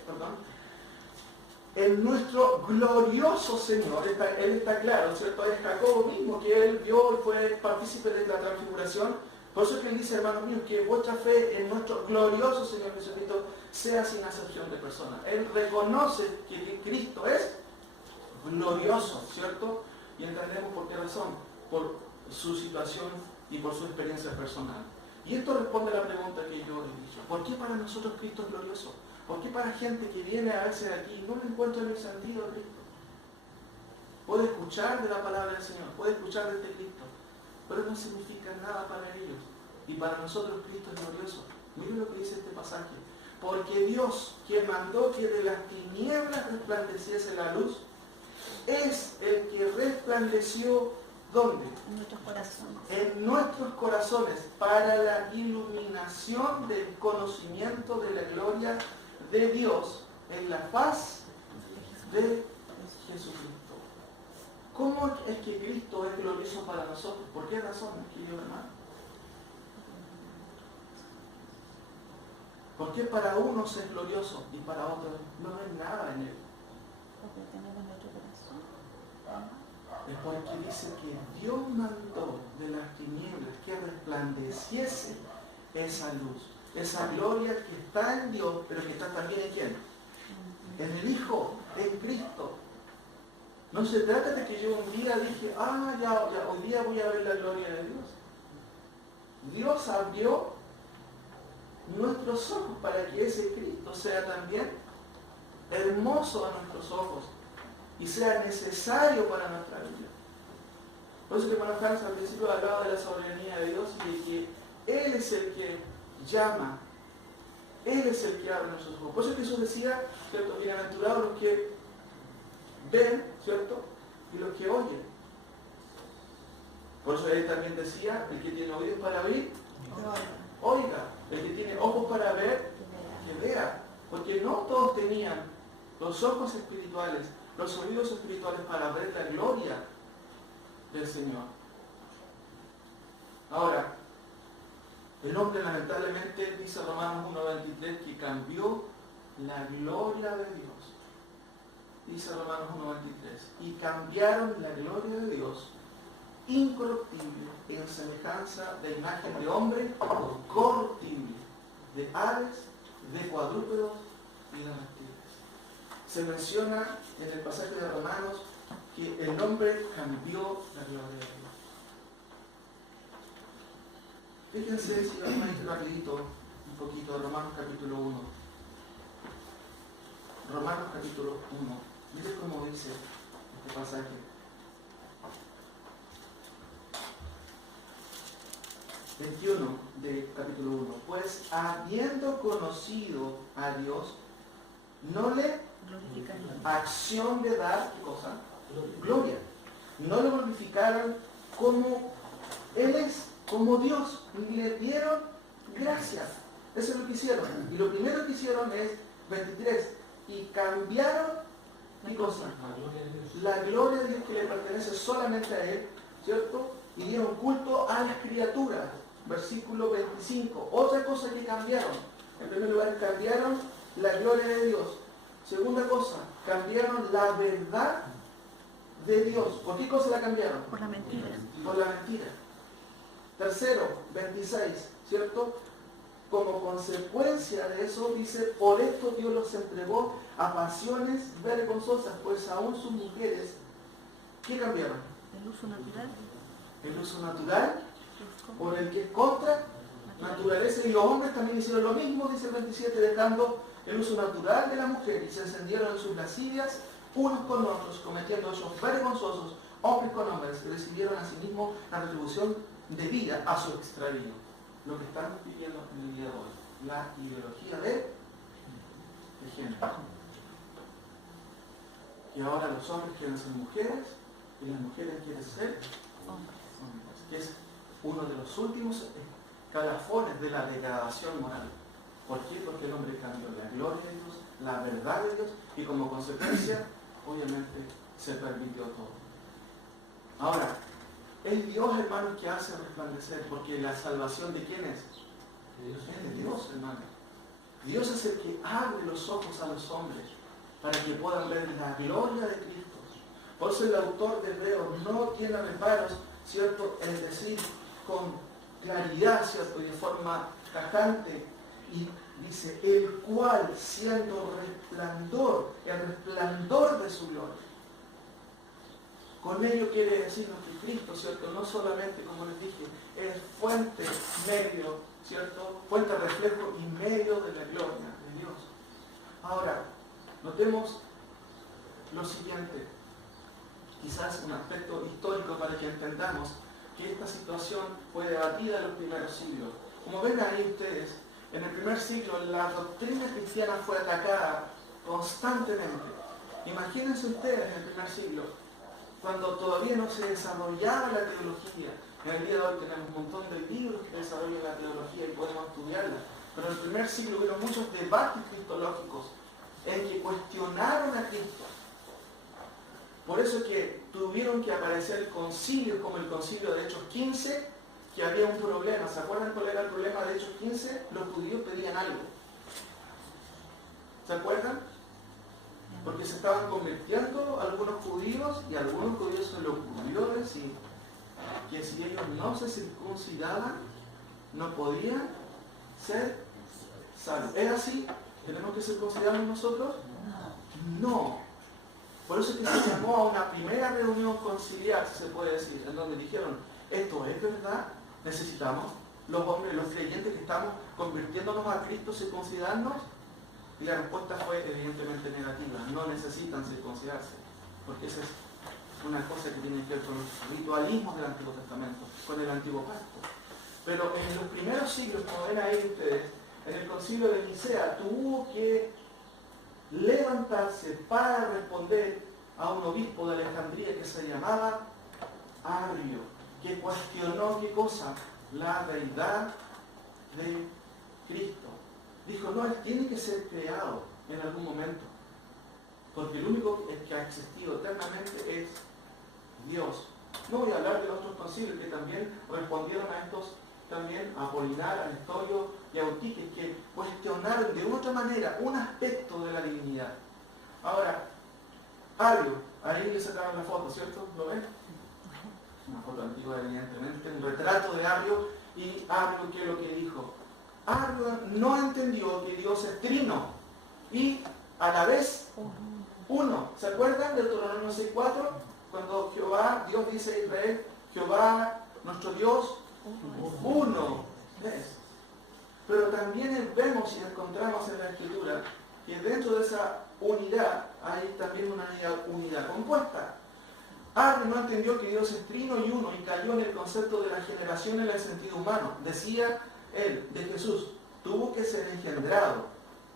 en nuestro glorioso Señor, él está claro, ¿cierto? Es Jacobo mismo, que él vio y fue partícipe de la transfiguración. Por eso es que él dice, hermanos míos, que vuestra fe en nuestro glorioso Señor Jesucristo sea sin acepción de personas. Él reconoce que Cristo es glorioso, ¿cierto? Y entendemos por qué razón, por su situación y por su experiencia personal. Y esto responde a la pregunta que yo les dije. ¿Por qué para nosotros Cristo es glorioso? ¿Por qué para gente que viene a verse de aquí no le encuentra el sentido de Cristo? Puede escuchar de la palabra del Señor, puede escuchar de este Cristo, pero no significa nada para ellos. Y para nosotros Cristo es glorioso. Miren lo que dice este pasaje. Porque Dios, quien mandó que de las tinieblas resplandeciese la luz, es el que resplandeció, ¿dónde? En nuestros corazones. En nuestros corazones, para la iluminación del conocimiento de la gloria de Dios en la faz de Jesucristo. ¿Cómo es que Cristo es glorioso para nosotros? ¿Por qué razón, querido hermano? ¿Por qué para unos es glorioso y para otros no hay nada en él? Porque tenemos nuestro corazón. Es porque dice que Dios mandó de las tinieblas que resplandeciese esa luz, esa gloria que está en Dios, pero que está también en ¿quién? En el Hijo, en Cristo. No se trata de que yo un día dije, ya, hoy día voy a ver la gloria de Dios. Dios abrió nuestros ojos para que ese Cristo sea también hermoso a nuestros ojos y sea necesario para nuestra vida. Por eso que hermano Hans al principio hablaba de la soberanía de Dios y de que Él es el que llama, Él es el que abre nuestros ojos. Por eso Jesús decía, ¿cierto? Bienaventurados los que ven, ¿cierto? Y los que oyen. Por eso Él también decía, el que tiene oídos para oír, oiga. El que tiene ojos para ver, que vea. Porque no todos tenían los ojos espirituales, los oídos espirituales para ver la gloria del Señor. Ahora, el hombre lamentablemente, dice Romanos 1:23, que cambió la gloria de Dios. Dice Romanos 1:23, y cambiaron la gloria de Dios incorruptible en semejanza de imagen de hombre corruptible, de aves, de cuadrúpedos y de reptiles. Se menciona en el pasaje de Romanos que el hombre cambió la gloria de Dios. Fíjense si vamos a ir rapidito un poquito de Romanos capítulo 1. Romanos capítulo 1. Miren cómo dice este pasaje. De capítulo 1. Pues habiendo conocido a Dios, no le acción de dar, ¿qué cosa? Gloria. No lo glorificaron como Él es, como Dios, y le dieron gracia. Eso es lo que hicieron. Y lo primero que hicieron es 23. Y cambiaron, ¿qué cosa? La gloria de Dios que le pertenece solamente a Él, ¿cierto? Y dieron culto a las criaturas. Versículo 25. Otra cosa que cambiaron. En primer lugar, cambiaron la gloria de Dios. Segunda cosa, cambiaron la verdad de Dios. ¿Por qué cosa la cambiaron? Por la mentira. Por la mentira. Tercero, 26, ¿cierto? Como consecuencia de eso, dice, por esto Dios los entregó a pasiones vergonzosas, pues aún sus mujeres, ¿qué cambiaron? El uso natural. El uso natural, por el que es contra naturaleza, y los hombres también hicieron lo mismo, dice el 27, dejando el uso natural de la mujer, y se encendieron en sus lascivias unos con otros, cometiendo hechos vergonzosos, hombres con hombres, y recibieron asimismo la retribución debida a su extravío. Lo que estamos viviendo en el día de hoy, la ideología de género. Y ahora los hombres quieren ser mujeres y las mujeres quieren ser hombres, que es uno de los últimos escalafones de la degradación moral. ¿Por qué? Porque el hombre cambió la gloria de Dios, la verdad de Dios, y como consecuencia, obviamente, se permitió todo. Ahora, es Dios, hermanos, que hace resplandecer, porque la salvación ¿de quién es? Es de Dios, hermano. Dios es el que abre los ojos a los hombres para que puedan ver la gloria de Cristo. Por eso el autor de Hebreos no tiene reparos, ¿cierto?, en decir con claridad, ¿cierto?, y de forma tajante, y dice, el cual, siendo resplandor, el resplandor de su gloria. Con ello quiere decirnos que Cristo, ¿cierto?, no solamente, como les dije, es fuente, medio, ¿cierto?, fuente, reflejo y medio de la gloria de Dios. Ahora, notemos lo siguiente, quizás un aspecto histórico para que entendamos que esta situación fue debatida en los primeros siglos. Como ven ahí ustedes, en el primer siglo la doctrina cristiana fue atacada constantemente. Imagínense ustedes en el primer siglo, cuando todavía no se desarrollaba la teología. En el día de hoy tenemos un montón de libros que desarrollan la teología y podemos estudiarla. Pero en el primer siglo hubo muchos debates cristológicos en que cuestionaron a Cristo. Por eso es que tuvieron que aparecer concilios como el concilio de Hechos 15, que había un problema. ¿Se acuerdan cuál era el problema de Hechos 15? Los judíos pedían algo. ¿Se acuerdan? Porque se estaban convirtiendo algunos judíos y a algunos judíos se les ocurrió decir que si ellos no se circuncidaban, no podían ser salvos. ¿Es así? ¿Tenemos que circuncidarnos nosotros? No. Por eso es que se llamó a una primera reunión conciliar, si se puede decir, en donde dijeron, esto es verdad, necesitamos los hombres, los creyentes que estamos convirtiéndonos a Cristo, circuncidarnos. Y la respuesta fue evidentemente negativa, no necesitan circuncidarse, porque esa es una cosa que tiene que ver con los ritualismos del Antiguo Testamento, con el Antiguo Pacto. Pero en los primeros siglos, como ven ahí ustedes, en el concilio de Nicea tuvo que levantarse para responder a un obispo de Alejandría que se llamaba Arrio, que cuestionó ¿qué cosa? La deidad de Cristo. Dijo, no, él tiene que ser creado en algún momento, porque el único que ha existido eternamente es Dios. No voy a hablar de los otros concilios que también respondieron a estos, también a Apolinar, a Nestorio y a Eutiques, que cuestionaron de otra manera un aspecto de la divinidad. Ahora, Arrio, ahí le sacaron la foto, ¿cierto? ¿Lo ven? Una foto antigua, evidentemente, un retrato de Arrio, y Arrio, ¿qué es lo que dijo? Arrio no entendió que Dios es trino y a la vez uno. ¿Se acuerdan del Deuteronomio 6:4? Cuando Dios dice a Israel, Jehová, nuestro Dios, uno es. Pero también vemos y encontramos en la Escritura que dentro de esa unidad hay también una unidad compuesta. Arrio no entendió que Dios es trino y uno y cayó en el concepto de la generación en el sentido humano. Decía él, de Jesús, tuvo que ser engendrado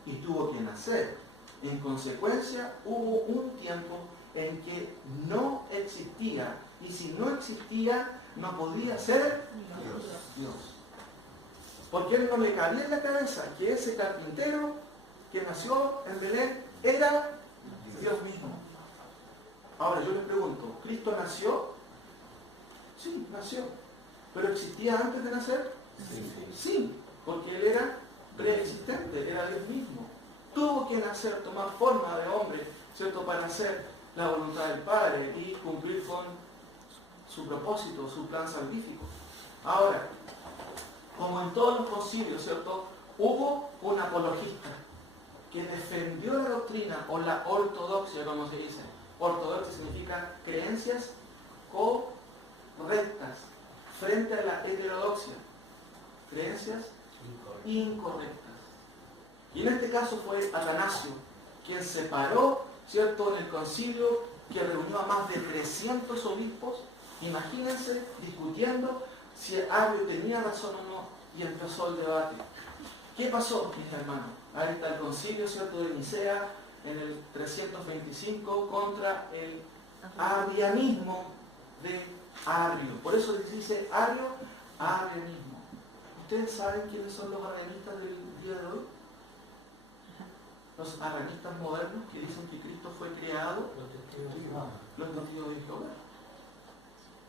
y tuvo que nacer. En consecuencia, hubo un tiempo en que no existía, y si no existía, no podía ser Dios. Porque él no le cabía en la cabeza que ese carpintero que nació en Belén era Dios mismo. Ahora yo les pregunto, ¿Cristo nació? Sí, nació. ¿Pero existía antes de nacer? Sí, porque él era preexistente, era Dios mismo. Tuvo que nacer, tomar forma de hombre, ¿cierto?, para hacer la voluntad del Padre y cumplir con su propósito, su plan salvífico. Ahora, como en todos los concilios, ¿cierto?, hubo un apologista que defendió la doctrina o la ortodoxia, como se dice. Ortodoxia significa creencias correctas frente a la heterodoxia, creencias incorrectas. Y en este caso fue Atanasio, quien se paró, ¿cierto?, en el concilio que reunió a más de 300 obispos, imagínense, discutiendo si Arrio tenía razón o no, y empezó el debate. ¿Qué pasó, mis hermanos? Ahí está el concilio, ¿cierto?, de Nicea, en el 325, contra el arrianismo de Arrio. Por eso les dice Arrio, arrianismo. ¿Ustedes saben quiénes son los arrianistas del día de hoy? Los arrianistas modernos que dicen que Cristo fue creado, los testigos de Jehová.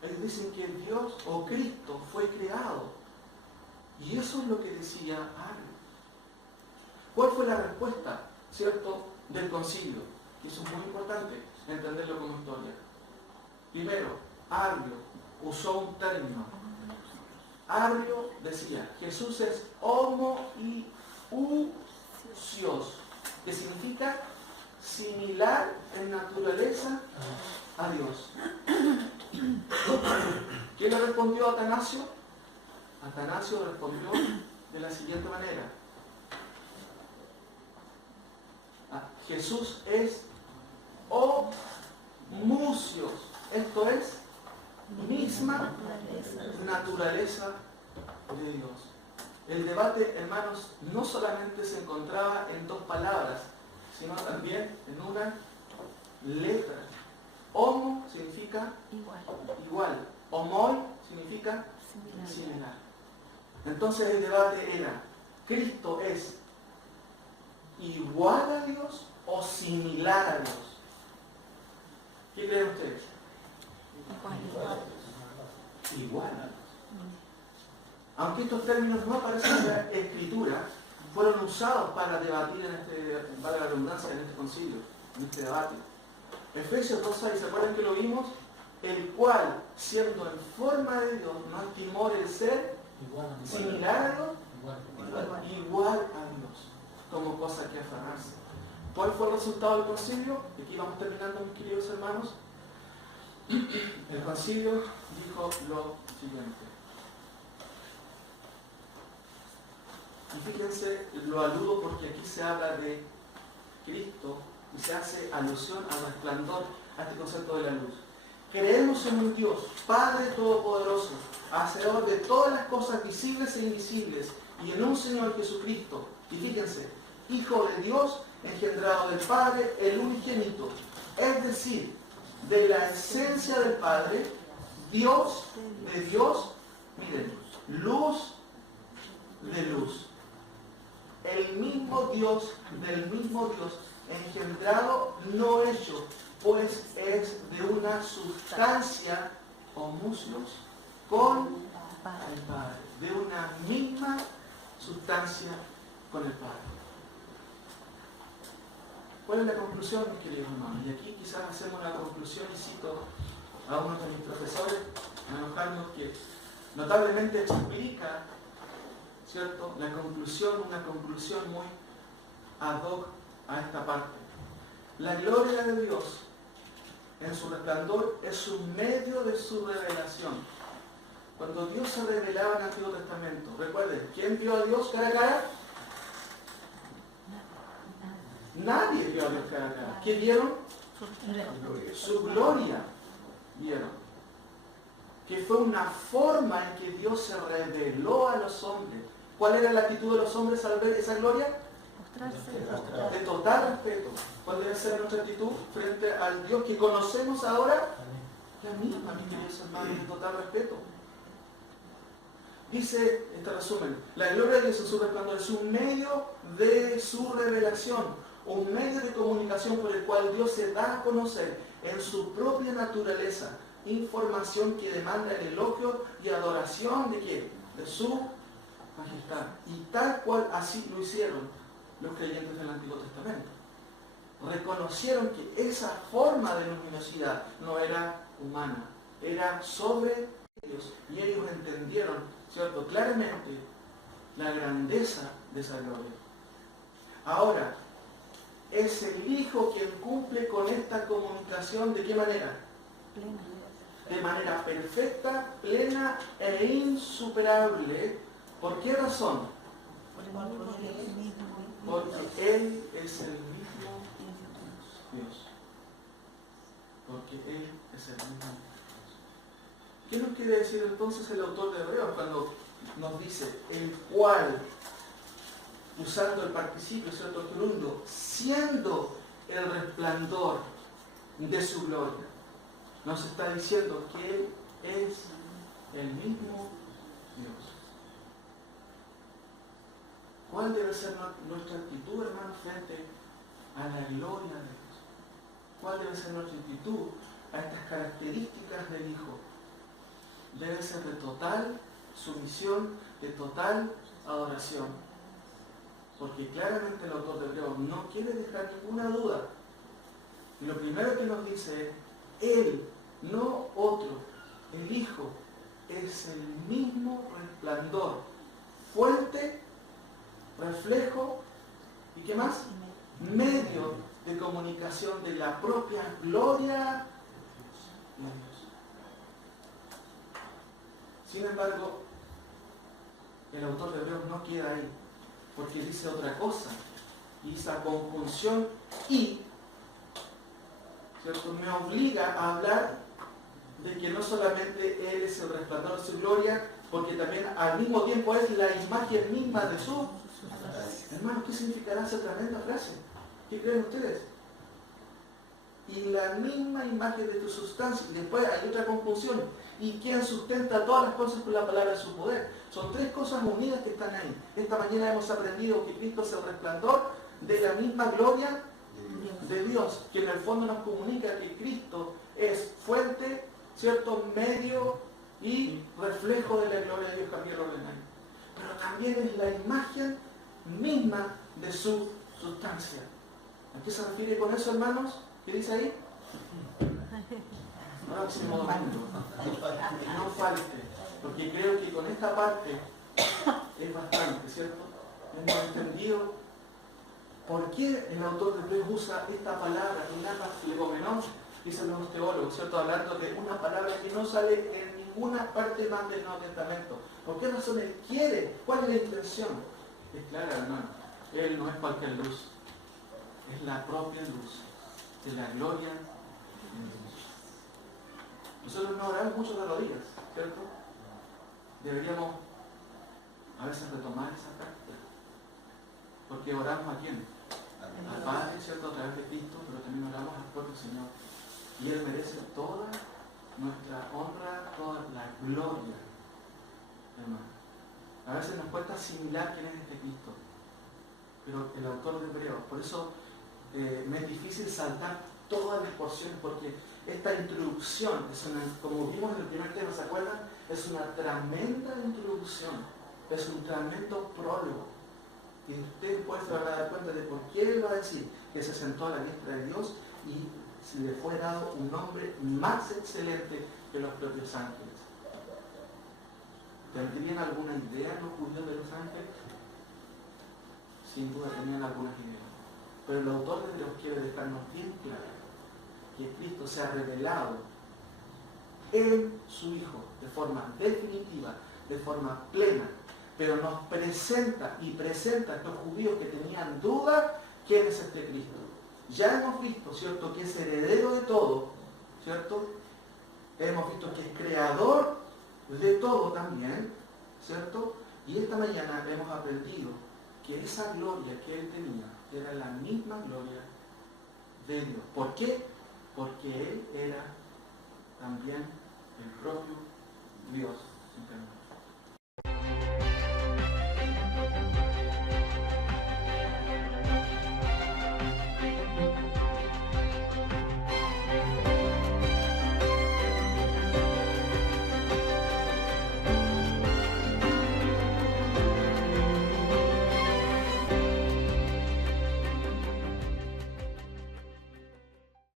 Ellos dicen que Dios o Cristo fue creado. Y eso es lo que decía Arrio. ¿Cuál fue la respuesta, cierto, del concilio? Y eso es muy importante, entenderlo como historia. Primero, Arrio usó un término. Arrio decía, Jesús es homoiousios, que significa similar en naturaleza a Dios. ¿Quién le respondió a Atanasio? Atanasio respondió de la siguiente manera. Jesús es homusios, esto es misma naturaleza de Dios. El debate, hermanos, no solamente se encontraba en dos palabras, sino también en una letra. Homo significa igual. Homoi significa similar. Entonces el debate era, ¿Cristo es igual a Dios o similar a Dios? ¿Qué creen ustedes? Igual a Dios. Aunque estos términos no aparecen en la Escritura, fueron usados para debatir en vale la redundancia, en este concilio, en este debate. Efesios 2:6, ¿se acuerdan que lo vimos? El cual, siendo en forma de Dios, no estimó el ser similar a Dios, igual a Dios, como cosa que aferrarse. ¿Cuál fue el resultado del concilio? Aquí vamos terminando, mis queridos hermanos. El concilio dijo lo siguiente. Y fíjense, lo aludo porque aquí se habla de Cristo y se hace alusión al resplandor, a este concepto de la luz. Creemos en un Dios, Padre Todopoderoso, Hacedor de todas las cosas visibles e invisibles, y en un Señor Jesucristo, y fíjense, Hijo de Dios, engendrado del Padre, el unigénito, es decir, de la esencia del Padre, Dios de Dios, miren, luz de luz. El mismo Dios del mismo Dios, engendrado, no hecho, pues es de una sustancia, homusios, con el Padre, de una misma sustancia con el Padre. ¿Cuál es la conclusión, mis queridos hermanos? Y aquí quizás hacemos una conclusión y cito a uno de mis profesores, Carlos, que notablemente explica, ¿cierto?, la conclusión, una conclusión muy ad hoc a esta parte. La gloria de Dios en su resplandor es un medio de su revelación. Cuando Dios se revelaba en el Antiguo Testamento, recuerden, ¿quién vio a Dios cara a cara? Nadie vio a Dios cara a cara. ¿Qué vieron? Su gloria vieron. Que fue una forma en que Dios se reveló a los hombres. ¿Cuál era la actitud de los hombres al ver esa gloria? De total respeto. ¿Cuál debe ser nuestra actitud frente al Dios que conocemos ahora? La misma, mis queridos hermanos, de total respeto. Dice este resumen, la gloria de Dios en su resplandor es un medio de su revelación, un medio de comunicación por el cual Dios se da a conocer en su propia naturaleza, información que demanda el elogio y adoración de ¿quién? De su majestad. Y tal cual así lo hicieron los creyentes del Antiguo Testamento. Reconocieron que esa forma de luminosidad no era humana, era sobre ellos. Y ellos entendieron, ¿cierto?, claramente la grandeza de esa gloria. Ahora, es el Hijo quien cumple con esta comunicación. ¿De qué manera? Plena. De manera perfecta, plena e insuperable. ¿Por qué razón? Porque Él es el mismo Dios. Porque Él es el mismo Dios. ¿Qué nos quiere decir entonces el autor de Hebreos cuando nos dice el cual, usando el participio, ¿cierto?, gerundo, siendo el resplandor de su gloria? Nos está diciendo que Él es el mismo Dios. ¿Cuál debe ser nuestra actitud, hermanos, frente a la gloria de Dios? ¿Cuál debe ser nuestra actitud a estas características del Hijo? Debe ser de total sumisión, de total adoración. Porque claramente el autor de Hebreos no quiere dejar ninguna duda. Y lo primero que nos dice es, Él, no otro, el Hijo, es el mismo resplandor, fuente, reflejo, ¿y qué más? Medio de comunicación de la propia gloria de Dios. Sin embargo, el autor de Hebreos no queda ahí, porque dice otra cosa, y esa conjunción y, ¿cierto?, me obliga a hablar de que no solamente Él es el resplandor de su gloria, porque también al mismo tiempo es la imagen misma de su... Hermanos, ¿qué significará esa tremenda frase? ¿Qué creen ustedes? Y la misma imagen de tu sustancia. Y después hay otra conjunción. Y quien sustenta todas las cosas con la palabra de su poder. Son tres cosas unidas que están ahí. Esta mañana hemos aprendido que Cristo es el resplandor de la misma gloria de Dios, que en el fondo nos comunica que Cristo es fuente, ¿cierto?, medio y reflejo de la gloria de Dios, también lo ordenario. Pero también es la imagen misma de su sustancia. ¿A qué se refiere con eso, hermanos? ¿Qué dice ahí? Próximo domingo. No falte, porque creo que con esta parte es bastante, ¿cierto? Hemos entendido por qué el autor de Hebreos usa esta palabra, flegomenos, dicen los teólogos, ¿cierto? Hablando de una palabra que no sale en ninguna parte más del Nuevo Testamento. ¿Por qué razón Él quiere? ¿Cuál es la intención? Es clara, hermano. Él no es cualquier luz. Es la propia luz de la gloria de Dios. Nosotros no oramos mucho de rodillas, ¿cierto? Deberíamos a veces retomar esa práctica. Porque oramos a quién? Al Padre, ¿cierto? A través de Cristo, pero también oramos al propio Señor. Y Él merece toda nuestra honra, toda la gloria, hermano. A veces nos cuesta asimilar quién es este Cristo. Pero el autor de Hebreos, por eso me es difícil saltar todas las porciones, porque esta introducción, como vimos en el primer tema, ¿se acuerdan? Es una tremenda introducción, es un tremendo prólogo. Y usted puede dar cuenta de por qué Él va a decir que se sentó a la diestra de Dios y se le fue dado un nombre más excelente que los propios ángeles. ¿Tendrían alguna idea los judíos de los ángeles? Sin duda tenían algunas ideas. Pero el autor de Dios quiere dejarnos bien claro que Cristo se ha revelado en su Hijo de forma definitiva, de forma plena, pero nos presenta y presenta a estos judíos que tenían duda quién es este Cristo. Ya hemos visto, ¿cierto?, que es heredero de todo, ¿cierto? Hemos visto que es creador de todo también, ¿cierto? Y esta mañana hemos aprendido que esa gloria que Él tenía era la misma gloria de Dios. ¿Por qué? Porque Él era también el propio Dios.